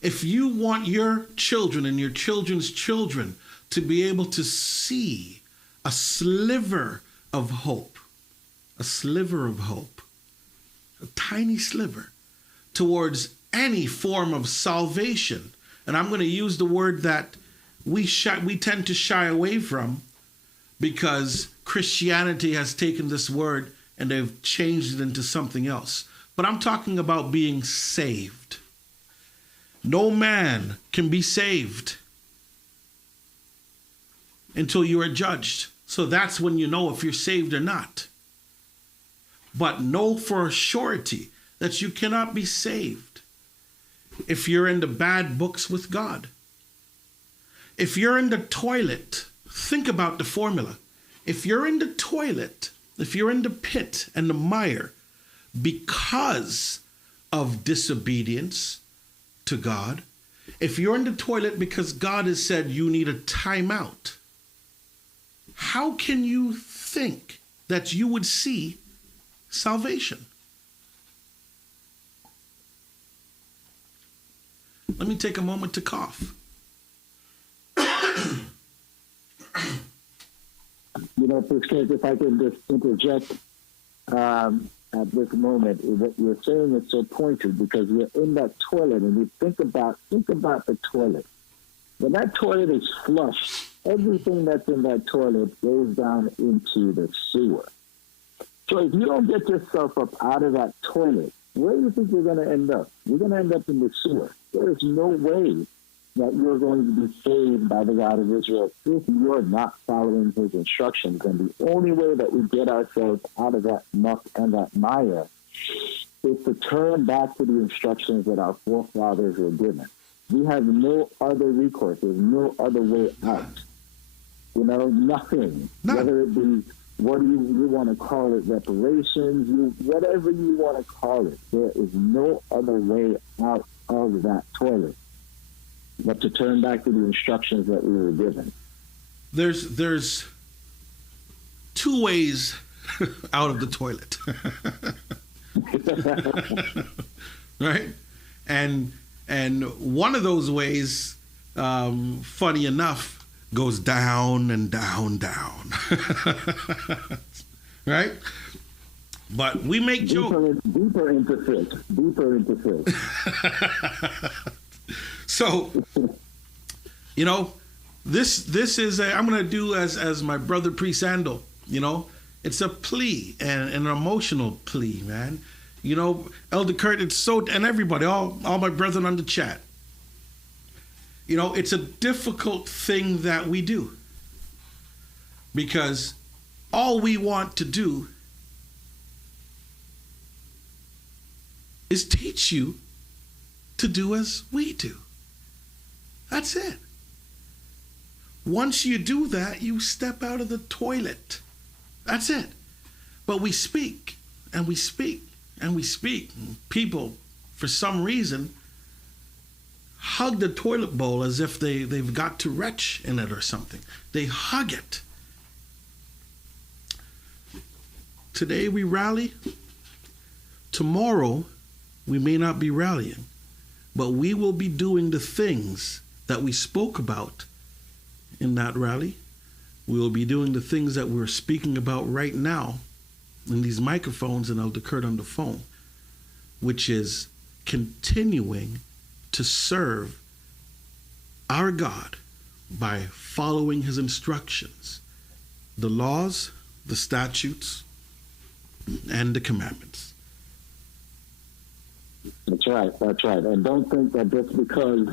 if you want your children and your children's children to be able to see a sliver of hope, a tiny sliver towards any form of salvation, and I'm going to use the word that we tend to shy away from, because Christianity has taken this word and they've changed it into something else. But I'm talking about being saved. No man can be saved until you are judged. So that's when you know if you're saved or not. But know for a surety that you cannot be saved if you're in the bad books with God. If you're in the toilet, think about the formula. If you're in the toilet, if you're in the pit and the mire because of disobedience to God, if you're in the toilet because God has said you need a timeout, how can you think that you would see salvation? Let me take a moment to cough. You know, if I can just interject at this moment, what you're saying is so pointed, because you're in that toilet and you think about the toilet. When that toilet is flushed, everything that's in that toilet goes down into the sewer. So if you don't get yourself up out of that toilet, where do you think you're going to end up? You're going to end up in the sewer. There is no way that you're going to be saved by the God of Israel if you're not following his instructions. And the only way that we get ourselves out of that muck and that mire is to turn back to the instructions that our forefathers were given. We have no other recourse. There's no other way out. Nothing. No. Whether it be, what do you want to call it, reparations, whatever you want to call it, there is no other way out of that toilet but to turn back to the instructions that we were given. There's two ways out of the toilet. Right? And one of those ways, funny enough, goes down and down. Right? But we make jokes. Deeper into filth. So, this is I'm going to do as my brother Priest Andal, it's a plea and an emotional plea, man. Elder Kurt, it's so, and everybody, all my brethren on the chat, it's a difficult thing that we do because all we want to do is teach you to do as we do. That's it. Once you do that, you step out of the toilet. That's it. But we speak and we speak and we speak. And people, for some reason, hug the toilet bowl as if they've got to retch in it or something. They hug it. Today we rally. Tomorrow we may not be rallying, but we will be doing the things that we spoke about in that rally. We will be doing the things that we're speaking about right now in these microphones and Elder Kurt on the phone, which is continuing to serve our God by following his instructions, the laws, the statutes, and the commandments. That's right. And don't think that just because,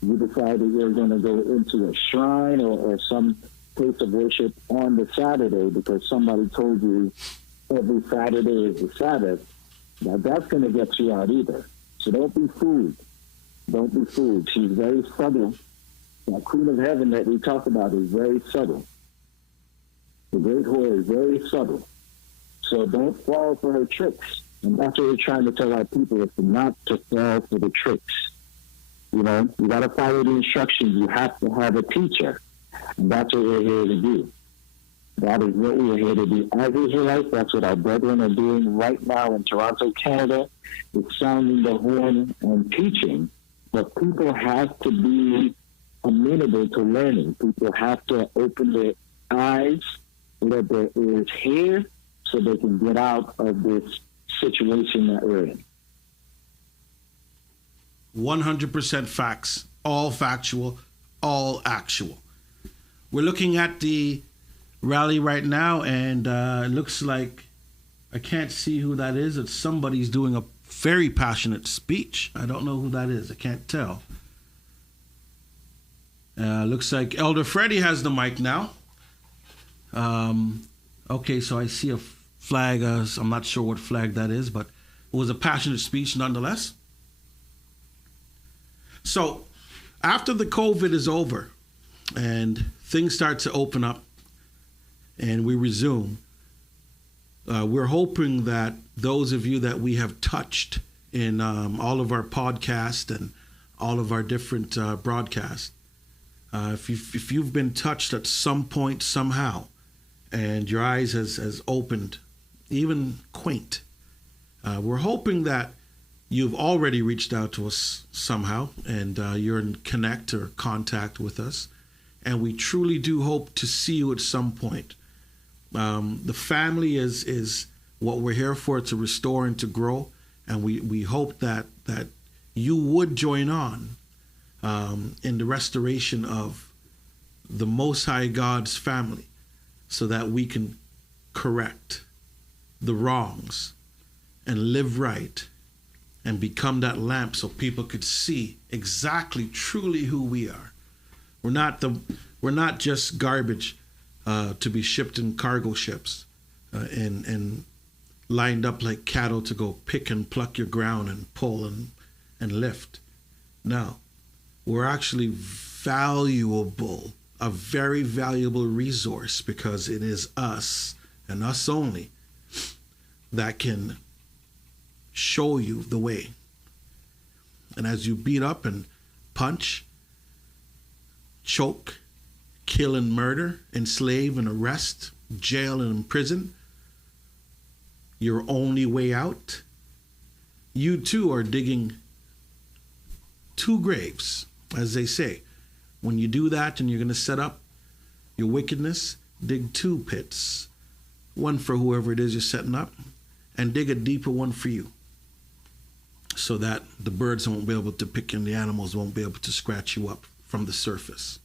you decided you're going to go into a shrine or some place of worship on the Saturday because somebody told you every Saturday is the Sabbath, that's going to get you out either. So don't be fooled. Don't be fooled. She's very subtle. That Queen of Heaven that we talk about is very subtle. The great whore is very subtle. So don't fall for her tricks. And that's what we're trying to tell our people, is not to fall for the tricks. You got to follow the instructions. You have to have a teacher. And that's what we're here to do. That is what we're here to do. As Israelites, that's what our brethren are doing right now in Toronto, Canada. It's sounding the horn and teaching. But people have to be amenable to learning. People have to open their eyes, let their ears hear, so they can get out of this situation that we're in. 100% facts, all factual, all actual. We're looking at the rally right now, and it looks like I can't see who that is. It's somebody's doing a very passionate speech. I don't know who that is. I can't tell. Looks like Elder Freddie has the mic now. Okay, so I see a flag. I'm not sure what flag that is, but it was a passionate speech nonetheless. So after the COVID is over and things start to open up and we resume, we're hoping that those of you that we have touched in all of our podcasts and all of our different broadcasts, if you've been touched at some point somehow and your eyes has opened, even quaint, we're hoping that you've already reached out to us somehow and you're in connect or contact with us. And we truly do hope to see you at some point. The family is what we're here for, to restore and to grow. And we hope that you would join on in the restoration of the Most High God's family, so that we can correct the wrongs and live right and become that lamp so people could see exactly, truly who we are. We're not just garbage to be shipped in cargo ships and lined up like cattle to go pick and pluck your ground and pull and lift. No, we're actually valuable, a very valuable resource, because it is us and us only that can show you the way. And as you beat up and punch, choke, kill and murder, enslave and arrest, jail and imprison, your only way out, you too are digging two graves, as they say. When you do that and you're going to set up your wickedness, dig two pits, one for whoever it is you're setting up, and dig a deeper one for you, so that the birds won't be able to pick and the animals won't be able to scratch you up from the surface.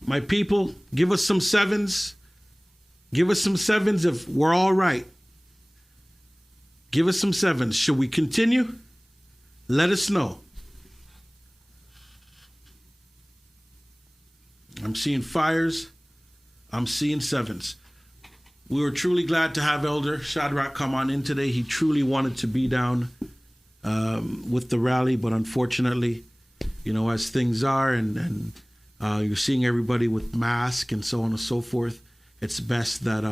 My people, give us some sevens. Give us some sevens if we're all right. Give us some sevens. Should we continue? Let us know. I'm seeing fires. I'm seeing sevens. We were truly glad to have Elder Shadrach come on in today. He truly wanted to be down with the rally, but unfortunately, as things are, and you're seeing everybody with masks and so on and so forth, it's best that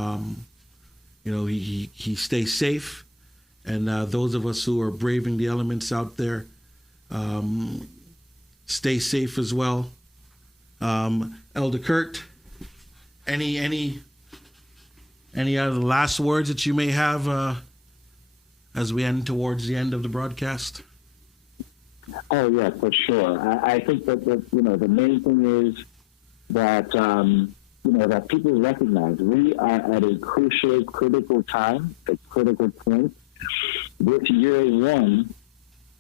he stays safe, and those of us who are braving the elements out there stay safe as well. Elder Kurt, any other last words that you may have as we end towards the end of the broadcast? Oh yeah, for sure. I think that the main thing is that that people recognize we are at a critical time, a critical point. This year one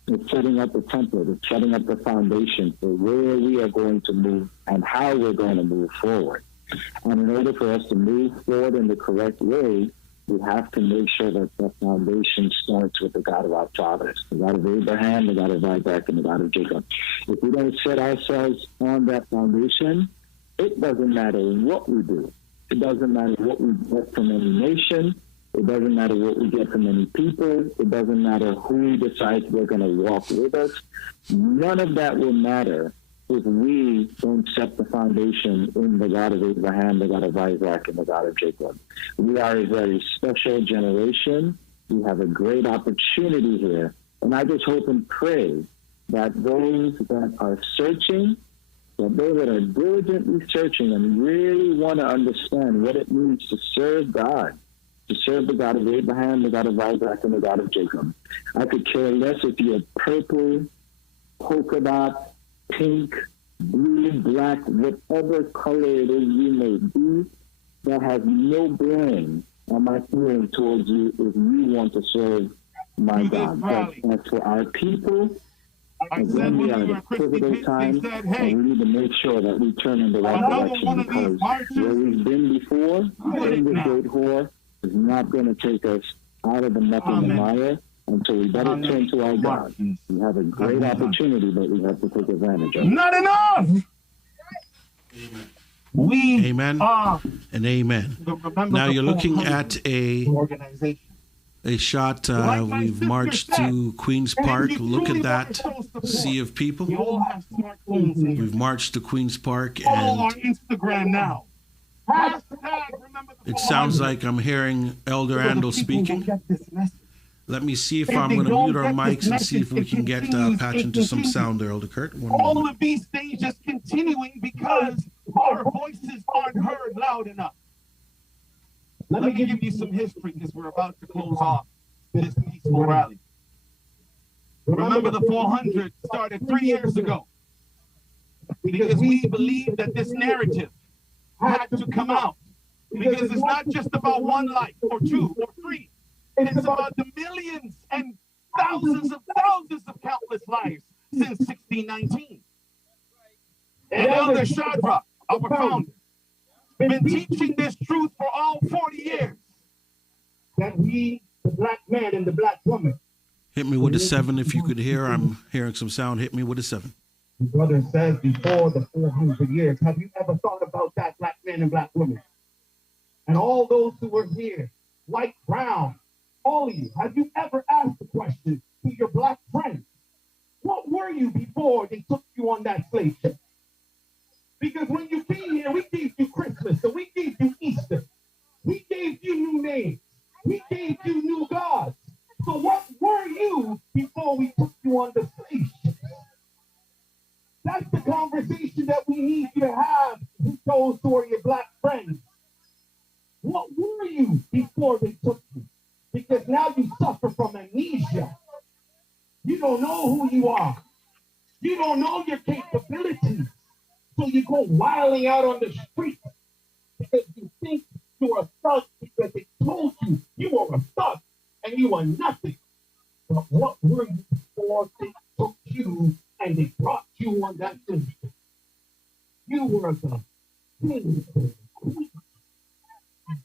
is setting up the template, it's setting up the foundation for where we are going to move and how we're going to move forward. And in order for us to move forward in the correct way, we have to make sure that the foundation starts with the God of our fathers, the God of Abraham, the God of Isaac, and the God of Jacob. If we don't set ourselves on that foundation, it doesn't matter what we do. It doesn't matter what we get from any nation. It doesn't matter what we get from any people. It doesn't matter who decides they're going to walk with us. None of that will matter if we don't set the foundation in the God of Abraham, the God of Isaac, and the God of Jacob. We are a very special generation. We have a great opportunity here. And I just hope and pray that those that are searching, that those that are diligently searching and really want to understand what it means to serve God, to serve the God of Abraham, the God of Isaac, and the God of Jacob. I could care less if you're purple, polka dot, pink, blue, black, whatever color it is you may be, that has no bearing on my feeling towards you if you want to serve my God. But as for our people, again, we are at a pivotal time, and we need to make sure that we turn in the right direction, because where we've been before, in this great whore, is not going to take us out of the muck and the mire. And so we better turn to our God. We have a great opportunity that we have to take advantage of. Not enough! Amen. We amen are and amen. Now you're looking at a shot. We've marched to Queen's Park. Look at that sea of people. We've marched to Queen's Park, and Instagram now. it sounds like I'm hearing Elder Andel speaking. Let me see if I'm going to mute our mics and see if we can get patch into some sound there, Elder Kurt. All of these things just continuing because our voices aren't heard loud enough. Let me give you some history, because we're about to close off this peaceful rally. Remember, the 400 started 3 years ago because we believed that this narrative had to come out, because it's not just about one life or two or three. It's about the millions and thousands of countless lives since 1619. And Elder Shadrach, our founder, been teaching this truth for all 40 years. that we, the black man and the black woman. Hit me with a 7 if you could hear. I'm hearing some sound. Hit me with a 7. The brother says before the 400 years. Have you ever thought about that, black man and black woman? And all those who were here, white, brown, all of you, have you ever asked the question to your black friends, what were you before they took you on that slave ship? Because when you came here, we gave you Christmas, so we gave you Easter. We gave you new names. We gave you new gods. So what were you before we took you on the slave ship? That's the conversation that we need you to have with those who are your black friends. What were you before they took you? Because now you suffer from amnesia. You don't know who you are. You don't know your capabilities. So you go wilding out on the street because you think you're a thug because they told you you were a thug and you are nothing. But what were you before they took you and they brought you on that thing? You were the king, the queen.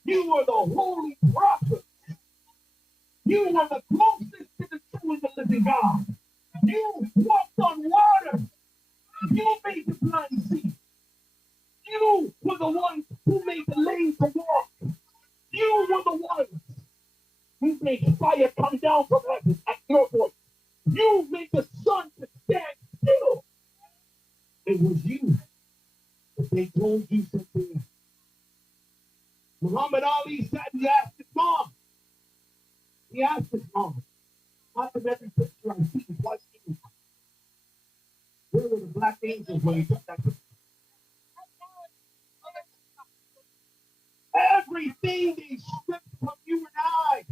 You were the holy prophet. You were the closest to the true and the living God. You walked on water. You made the blind see. You were the ones who made the lame to walk. You were the ones who made fire come down from heaven at your voice. You made the sun to stand still. It was you. But they told you something else. Muhammad Ali said he asked his mom. He asked his mom. Out of every picture I see is white angels. Where were the black angels when he took that picture? Everything they stripped from you and I,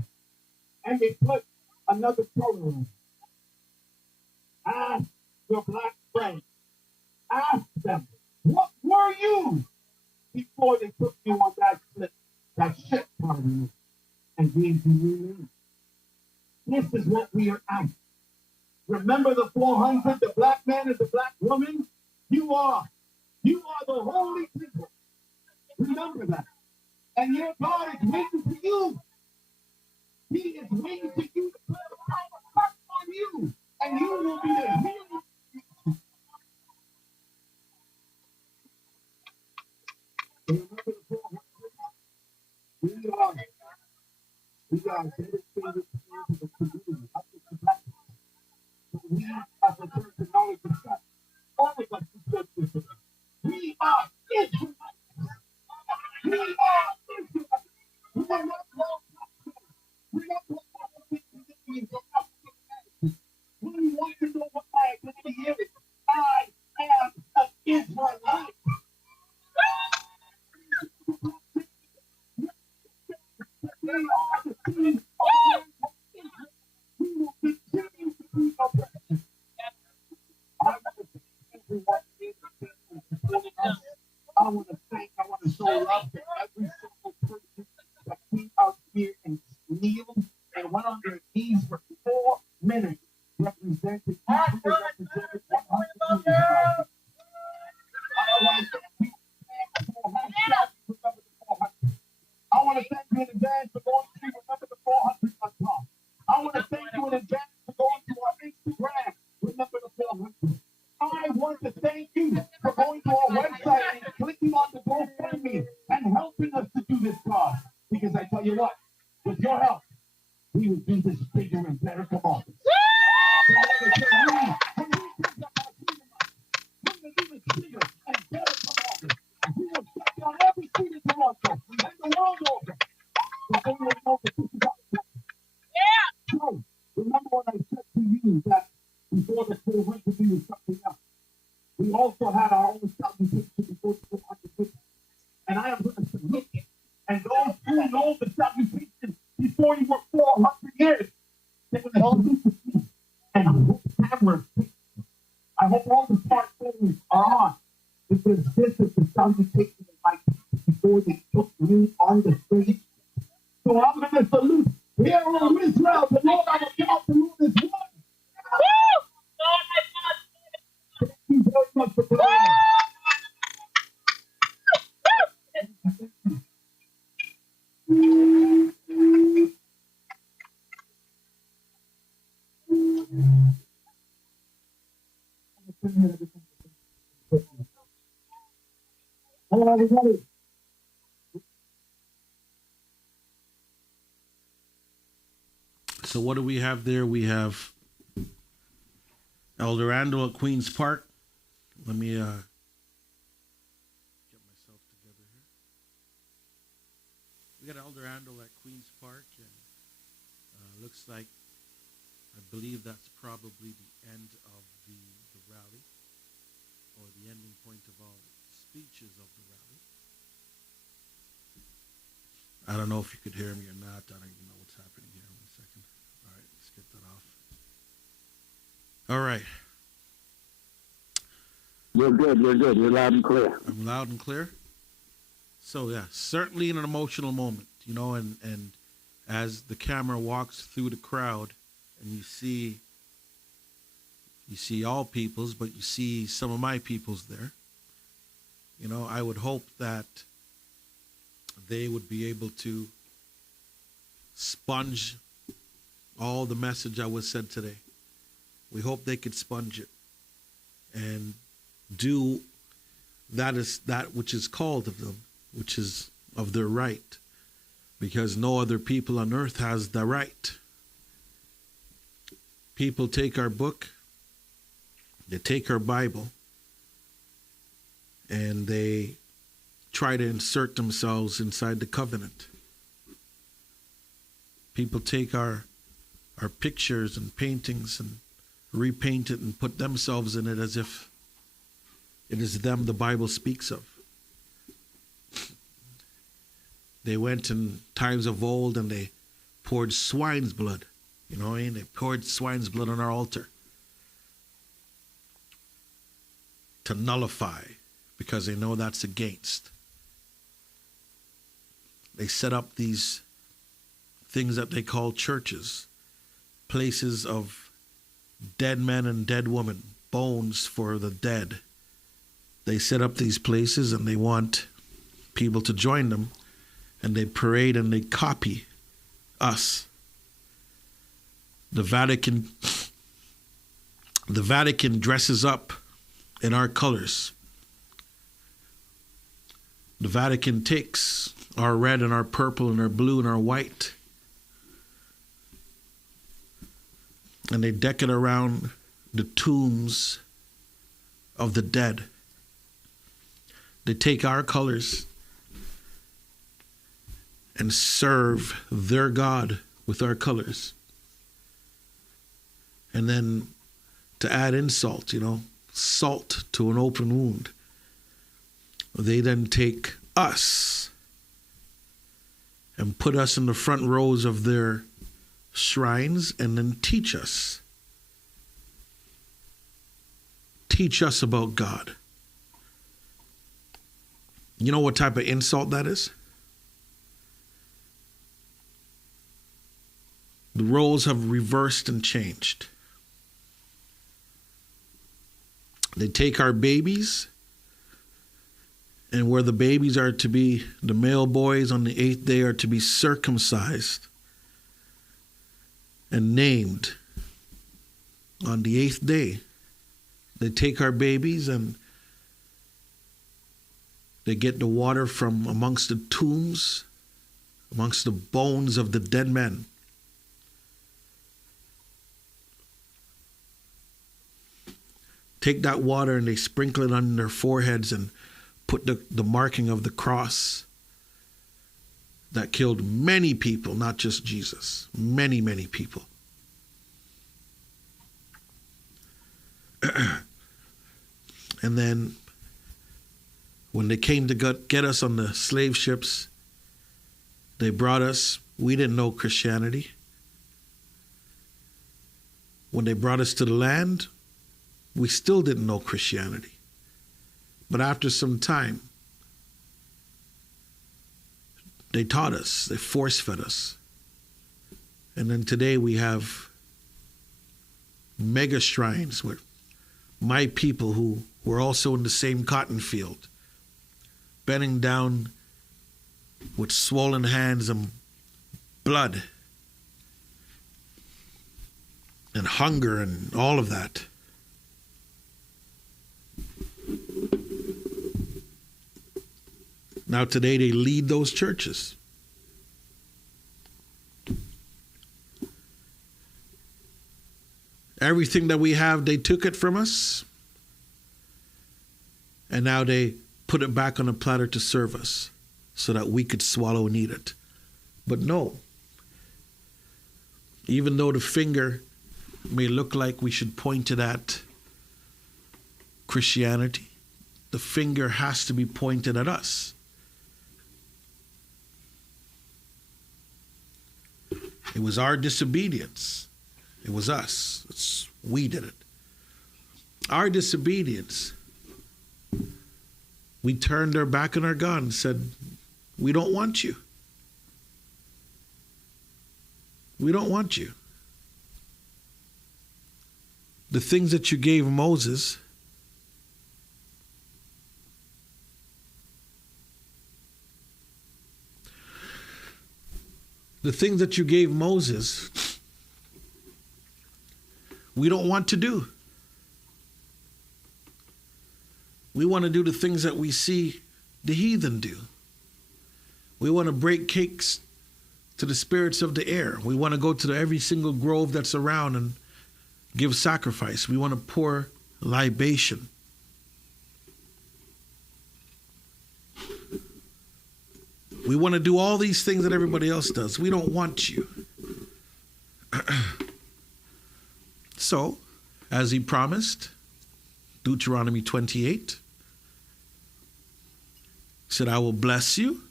and they put another color on. Ask your black friends. Ask them, what were you before they took you on that ship, pardon me, and gave you new names? This is what we are at. Remember the 400, the black man and the black woman? You are the holy people. Remember that. And your God is waiting for you. He is waiting for you to put the power back on you. And you will be the healing. Remember the 400? We are dedicated to the community. Not just the black people. We as a church of knowledge of God, all of us who serve this. We are Israelites. We are Israelites. We are not called black. We are not called Indians or African Americans. We want to know what my identity is. I am an Israelite. We are the seed of Israel. We will continue to be oppressed. I want to thank everyone here for supporting us. I want to show love to every single person that came out here and kneeled and went on their knees for 4 minutes, representing each and represented 100 years. I want to thank you for hashtag remember the 400. I want to thank you in advance for going to remember the 400.com. I want to thank you in advance for going to our Instagram, remember the 400. I want to thank you for going to our website and clicking on the GoFundMe and helping us to do this cause. Because I tell you what, with your help, we will do this bigger and better. Come on. We will shut down every street in Toronto and the world over. So, remember what I said to you that before the 400 we was something else. We also had our own salutation before the 400. And I am going to submit it. And those who know the salutation before you were 400 years, they're going to salute with me. And I hope cameras, I hope all the smartphones are on. Because this is the salutation of my people before they took me on the stage. So I'm going to salute. Here in Israel, the Lord our God, the Lord is one. Thank you very much for today. Hello, everybody. So what do we have there? We have Elder Randall at Queen's Park. Let me get myself together here. We got Elder Randall at Queen's Park, and looks like, I believe that's probably the end of the rally, or the ending point of all speeches of the rally. I don't know if you could hear me or not. I don't even know what's happening here. 1 second. All right, let's get that off. All right. You're good. You're good. You're loud and clear. I'm loud and clear. So yeah, certainly an emotional moment, you know, and as the camera walks through the crowd and you see all peoples, but you see some of my peoples there, you know, I would hope that they would be able to sponge all the message that was said today. We hope they could sponge it and do that which is called of them, which is of their right, because no other people on earth has the right. People take our book, they take our Bible, and they try to insert themselves inside the covenant. People take our pictures and paintings and repaint it and put themselves in it as if it is them the Bible speaks of. They went in times of old and they poured swine's blood, you know, and they poured swine's blood on our altar to nullify, because they know that's against. They set up these things that they call churches, places of dead men and dead women, bones for the dead. They set up these places and they want people to join them, and they parade and they copy us. The Vatican dresses up in our colors. The Vatican takes our red and our purple and our blue and our white, and they deck it around the tombs of the dead. They take our colors and serve their God with our colors. And then to add insult, you know, salt to an open wound, they then take us and put us in the front rows of their shrines and then teach us. Teach us about God. You know what type of insult that is? The roles have reversed and changed. They take our babies, and where the babies are to be, the male boys on the 8th day are to be circumcised and named on the 8th day. They take our babies and they get the water from amongst the tombs, amongst the bones of the dead men. Take that water and they sprinkle it on their foreheads and put the marking of the cross that killed many people, not just Jesus. Many, many people. And then when they came to get us on the slave ships, they brought us, we didn't know Christianity. When they brought us to the land, we still didn't know Christianity. But after some time, they taught us, they force-fed us. And then today we have mega shrines with my people who were also in the same cotton field, bending down with swollen hands and blood and hunger and all of that. Now today they lead those churches. Everything that we have, they took it from us. And now they put it back on a platter to serve us so that we could swallow and eat it. But no. Even though the finger may look like we should point it at Christianity, the finger has to be pointed at us. It was our disobedience. It was us. We did it. Our disobedience. We turned our back on our God and said, we don't want you. We don't want you. The things that you gave Moses, we don't want to do. We want to do the things that we see the heathen do. We want to break cakes to the spirits of the air. We want to go to every single grove that's around and give sacrifice. We want to pour libation. We want to do all these things that everybody else does. We don't want you. So, as he promised, Deuteronomy 28 said, I will bless you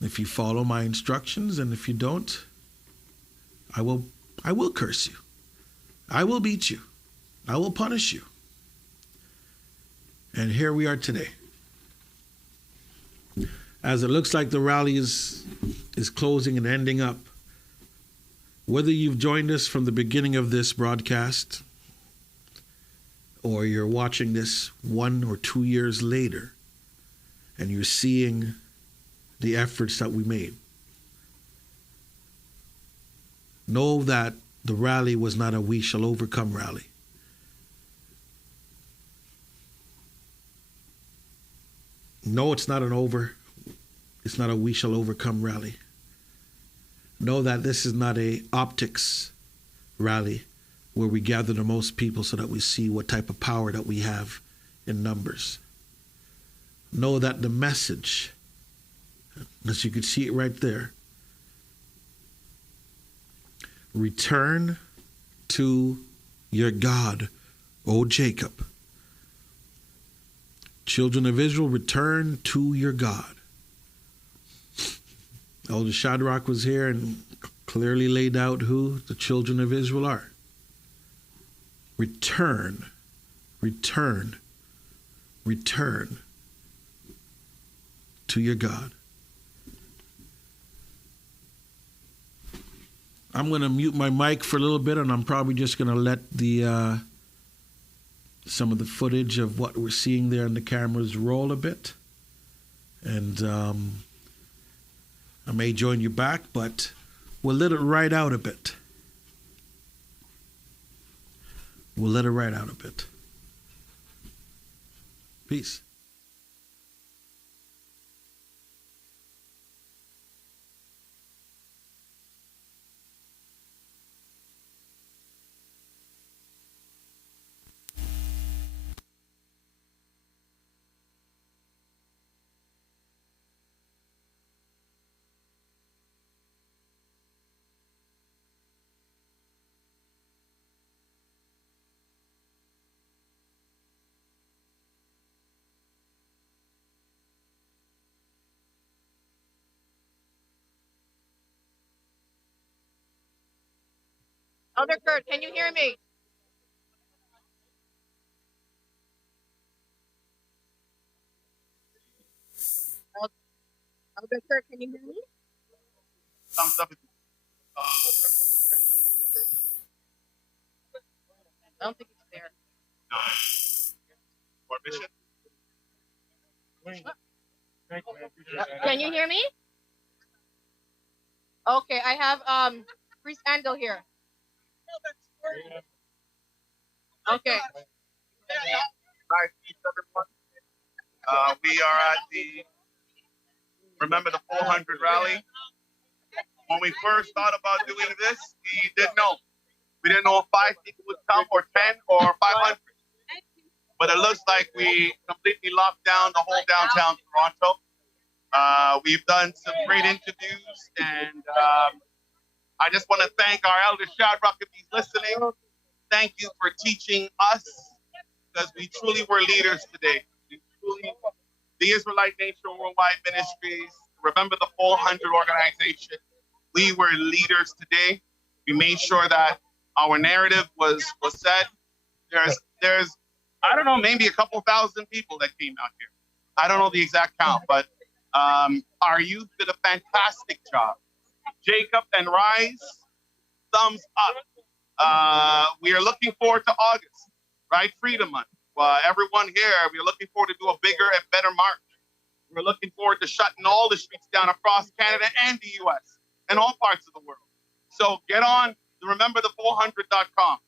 if you follow my instructions, and if you don't, I will curse you. I will beat you. I will punish you. And here we are today. As it looks like the rally is closing and ending up, whether you've joined us from the beginning of this broadcast or you're watching this 1 or 2 years later and you're seeing the efforts that we made, know that the rally was not a we shall overcome rally. No, it's not it's not a we shall overcome rally. Know that this is not a optics rally where we gather the most people so that we see what type of power that we have in numbers. Know that the message, as you can see it right there, return to your God, O Jacob. Children of Israel, return to your God. Elder Shadrach was here and clearly laid out who the children of Israel are. Return, return, return to your God. I'm going to mute my mic for a little bit, and I'm probably just going to let the some of the footage of what we're seeing there on the cameras roll a bit. And I may join you back, but we'll let it ride out a bit. We'll let it ride out a bit. Peace. Elder Kurt, can you hear me? Elder Kurt, can you hear me? I don't think it's there. Can you hear me? Okay, I have Priest Andel here. Okay. We are at the Remember the 400 rally. When we first thought about doing this, we didn't know. We didn't know if 5 people would come, or 10, or 500. But it looks like we completely locked down the whole downtown Toronto. We've done some great interviews, and I just want to thank our elder Shadrach if he's listening. Thank you for teaching us, because we truly were leaders today. We truly, the Israelite Nation Worldwide Ministries, Remember the 400 organization, we were leaders today. We made sure that our narrative was set. There's I don't know, maybe a couple thousand people that came out here. I don't know the exact count, but our youth did a fantastic job. Jacob and Rise, thumbs up. We are looking forward to August, right? Freedom Month. Everyone here, we're looking forward to do a bigger and better march. We're looking forward to shutting all the streets down across Canada and the U.S. and all parts of the world. So get on the rememberthe400.com.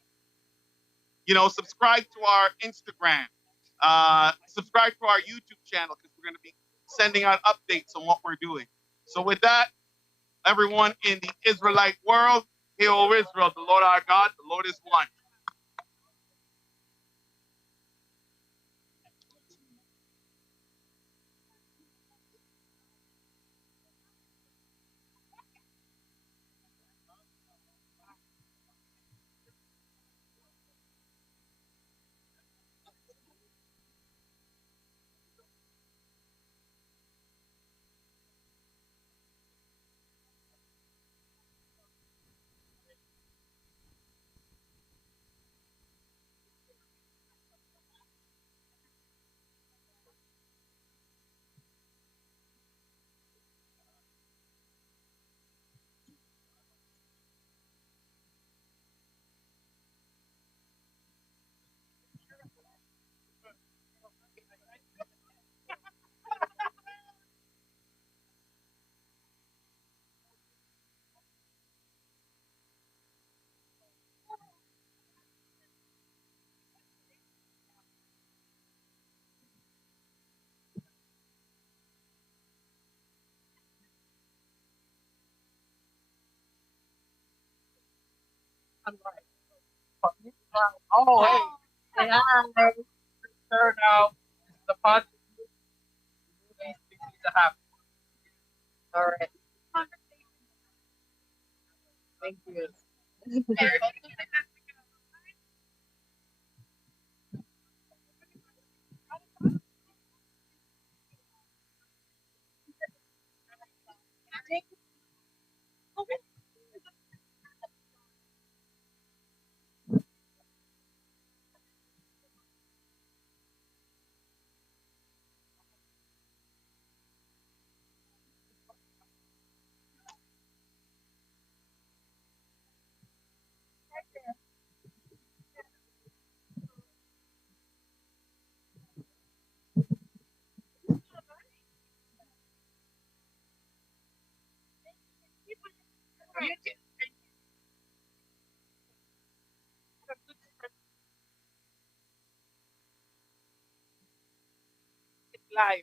Subscribe to our Instagram. Subscribe to our YouTube channel, because we're going to be sending out updates on what we're doing. So with that, everyone in the Israelite world, hear, O Israel, the Lord our God, the Lord is one. Oh, hey. Say hi. Turn out. This is the podcast. These things to happen. All right. Thank you. Live.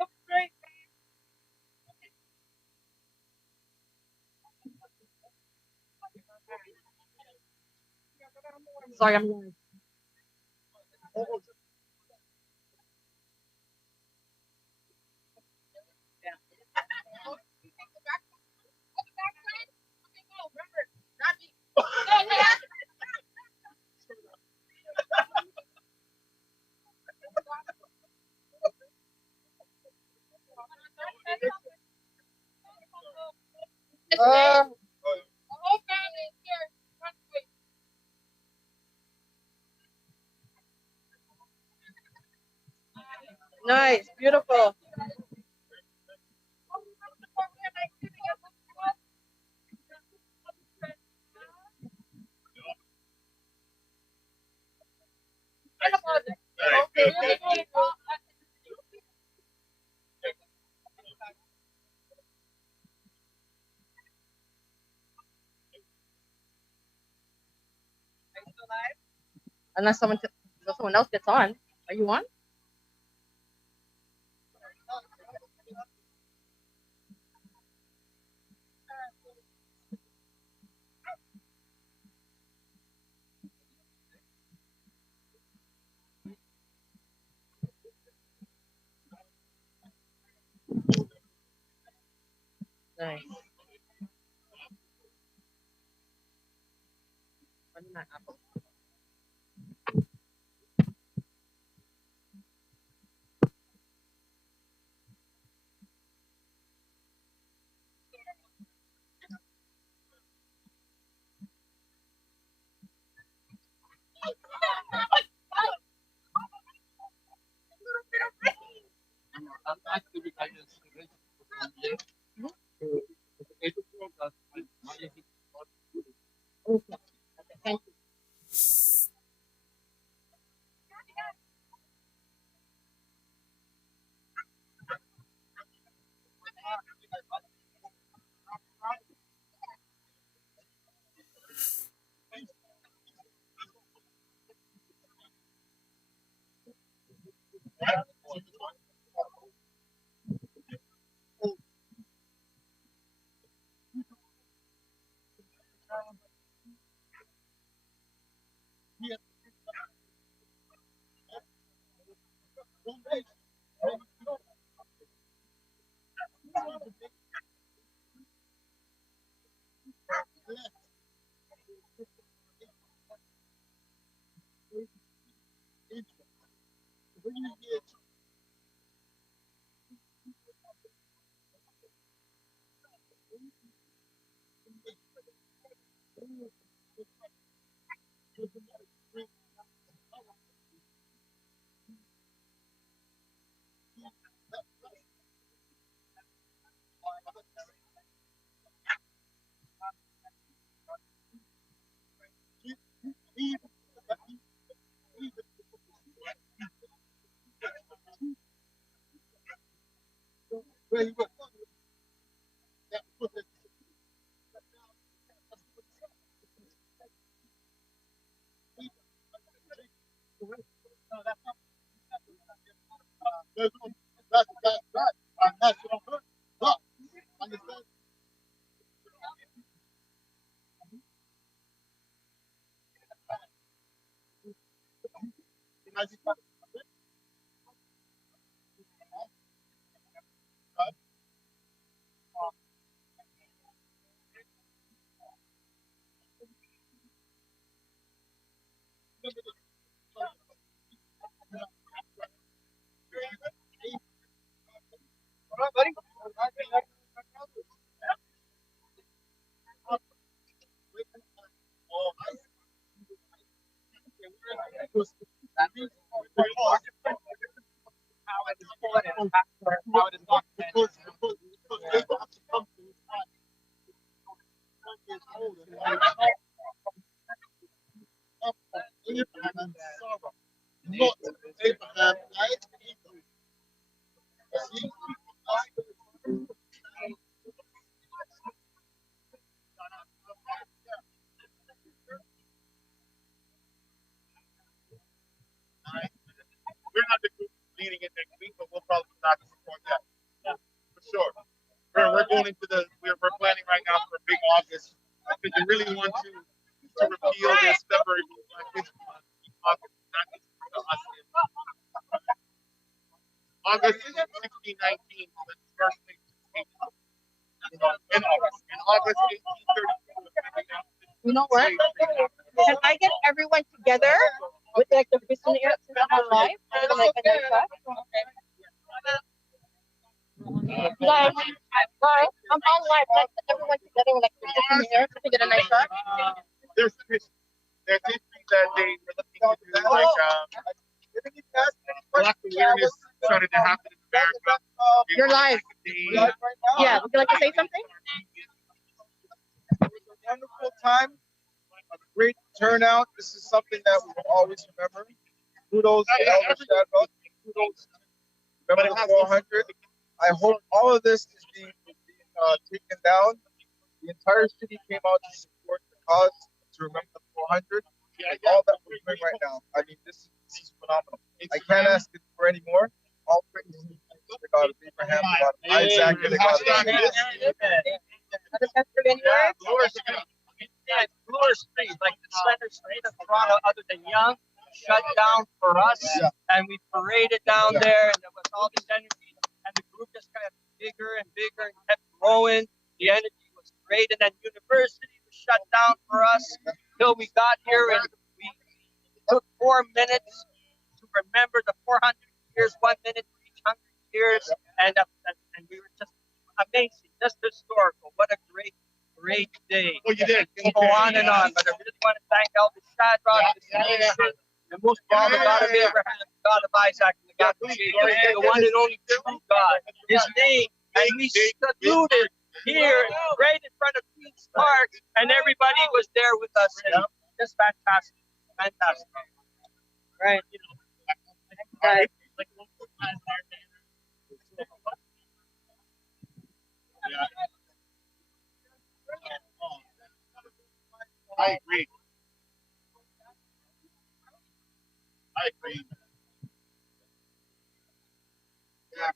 Looks great. Sorry, I'm live. Nice, beautiful. Unless someone else gets on. Are you on? Nice. Okay. Thank you. not to support that. For sure. We're going into we're planning right now for a big August because we really want to repeal this February Black History Month. August, not just to us. August 1619 was the first thing to change. In August 1832. You know what? Can I get everyone together with like the prisoners in our life? Like a night shot? Guys, I'm on live. Let's get everyone together with like the prisoners to get a night shot. There's history that they were looking to do, like Black awareness started to happen in America. You're live. Yeah, would you like to say something? It was a wonderful time, a great turnout. This is something that we will always remember. Kudos to Elder Shadwell. Kudos to Remember the 400. I hope all of this is being taken down. The entire city came out to support the cause, to remember the 400. All that we're doing right now. I mean, this is phenomenal. I can't ask it for any more. All praise to the God of Abraham, the God of Isaac, and the God of Bloor Street, like the center street of Toronto, other than Yonge, shut down for us, and we paraded down there, and there was all this energy, and the group just got bigger and bigger and kept growing. The energy was great, and then University was shut down for us till we got here, and we took 4 minutes to remember the 400 years, 1 minute for each 100 years, and we were just amazing, just historical. What a great day. Well, you did. Can go on and on, but I really want to thank Elder Shadrach, and most of all, the God of Abraham, the God of Isaac, and the God of Jacob, the one and only true God. His name, and we saluted here right in front of Queen's Park, and everybody was there with us, and just fantastic, fantastic. Right, you know. Right. I agree. I agree. Yeah.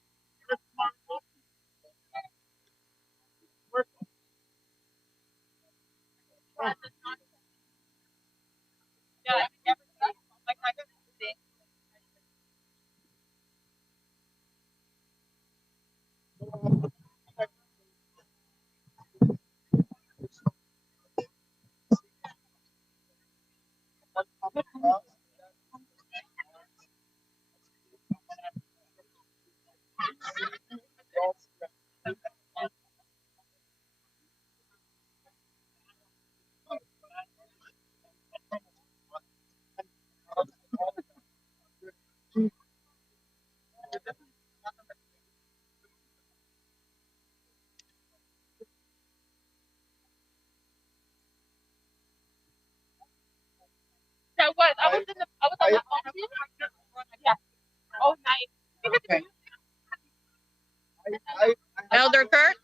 I was. I was on the phone. Yeah. Oh, nice. Okay. Elder Kurt?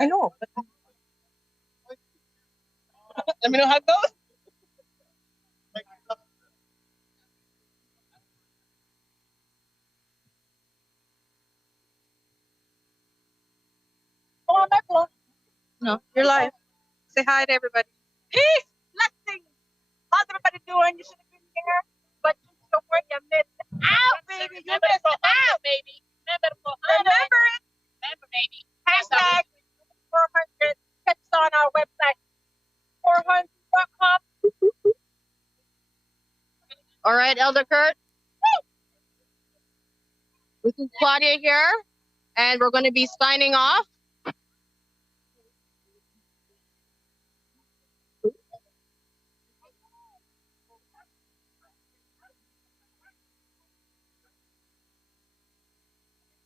I know. Let me know how it goes. Come on back, Flo. No, you're live. Say hi to everybody. Peace, blessings. How's everybody doing? You should have been here, but don't worry, you missed out, baby. You missed out, baby. Remember it. Remember, baby. Hashtag 400. Catch us on our website, 400.com. All right, Elder Kurt. This is Claudia here, and we're going to be signing off.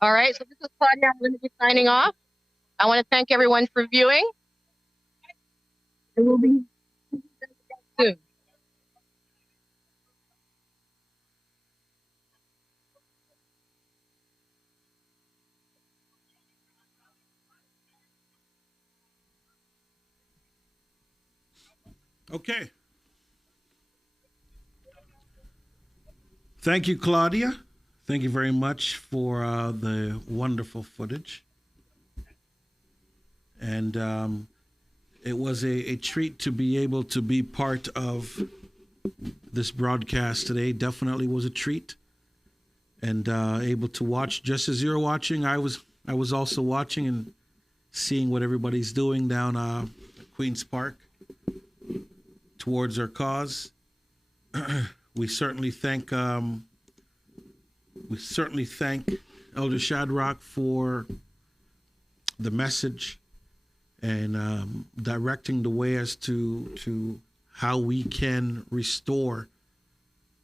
All right, so this is Claudia. I'm going to be signing off. I want to thank everyone for viewing. And we'll be soon. Okay. Thank you, Claudia. Thank you very much for the wonderful footage. And it was a treat to be able to be part of this broadcast today. Definitely was a treat. And able to watch just as you're watching. I was also watching and seeing what everybody's doing down at Queen's Park towards our cause. We certainly thank Elder Shadrach for the message and directing the way as to how we can restore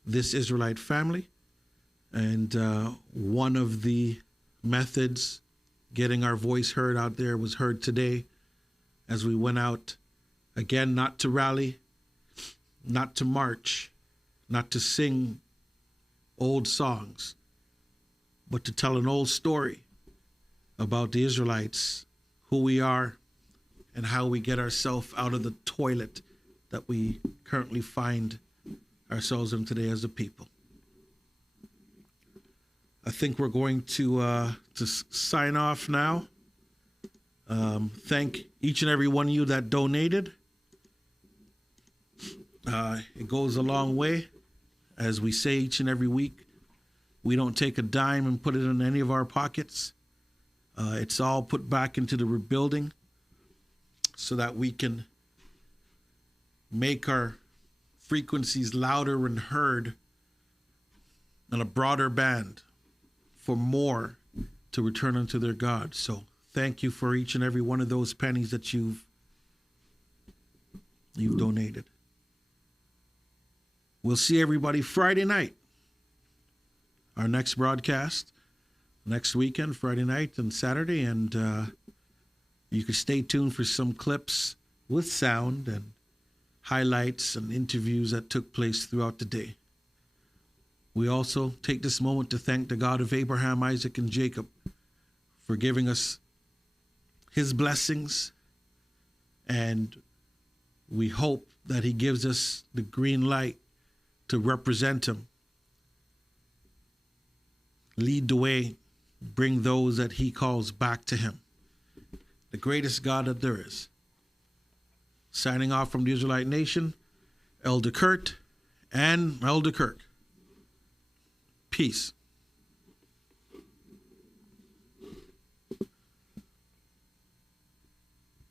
this Israelite family. And one of the methods getting our voice heard out there was heard today as we went out, again, not to rally, not to march, not to sing old songs, but to tell an old story about the Israelites, who we are, and how we get ourselves out of the toilet that we currently find ourselves in today as a people. I think we're going to sign off now. Thank each and every one of you that donated. It goes a long way. As we say each and every week, we don't take a dime and put it in any of our pockets. It's all put back into the rebuilding so that we can make our frequencies louder and heard on a broader band for more to return unto their God. So thank you for each and every one of those pennies that you've donated. We'll see everybody Friday night. Our next broadcast next weekend, Friday night and Saturday. And you can stay tuned for some clips with sound and highlights and interviews that took place throughout the day. We also take this moment to thank the God of Abraham, Isaac, and Jacob for giving us his blessings. And we hope that he gives us the green light to represent him, lead the way, bring those that he calls back to him, the greatest God that there is. Signing off from the Israelite Nation, Elder Kurt and Elder Kirk. Peace.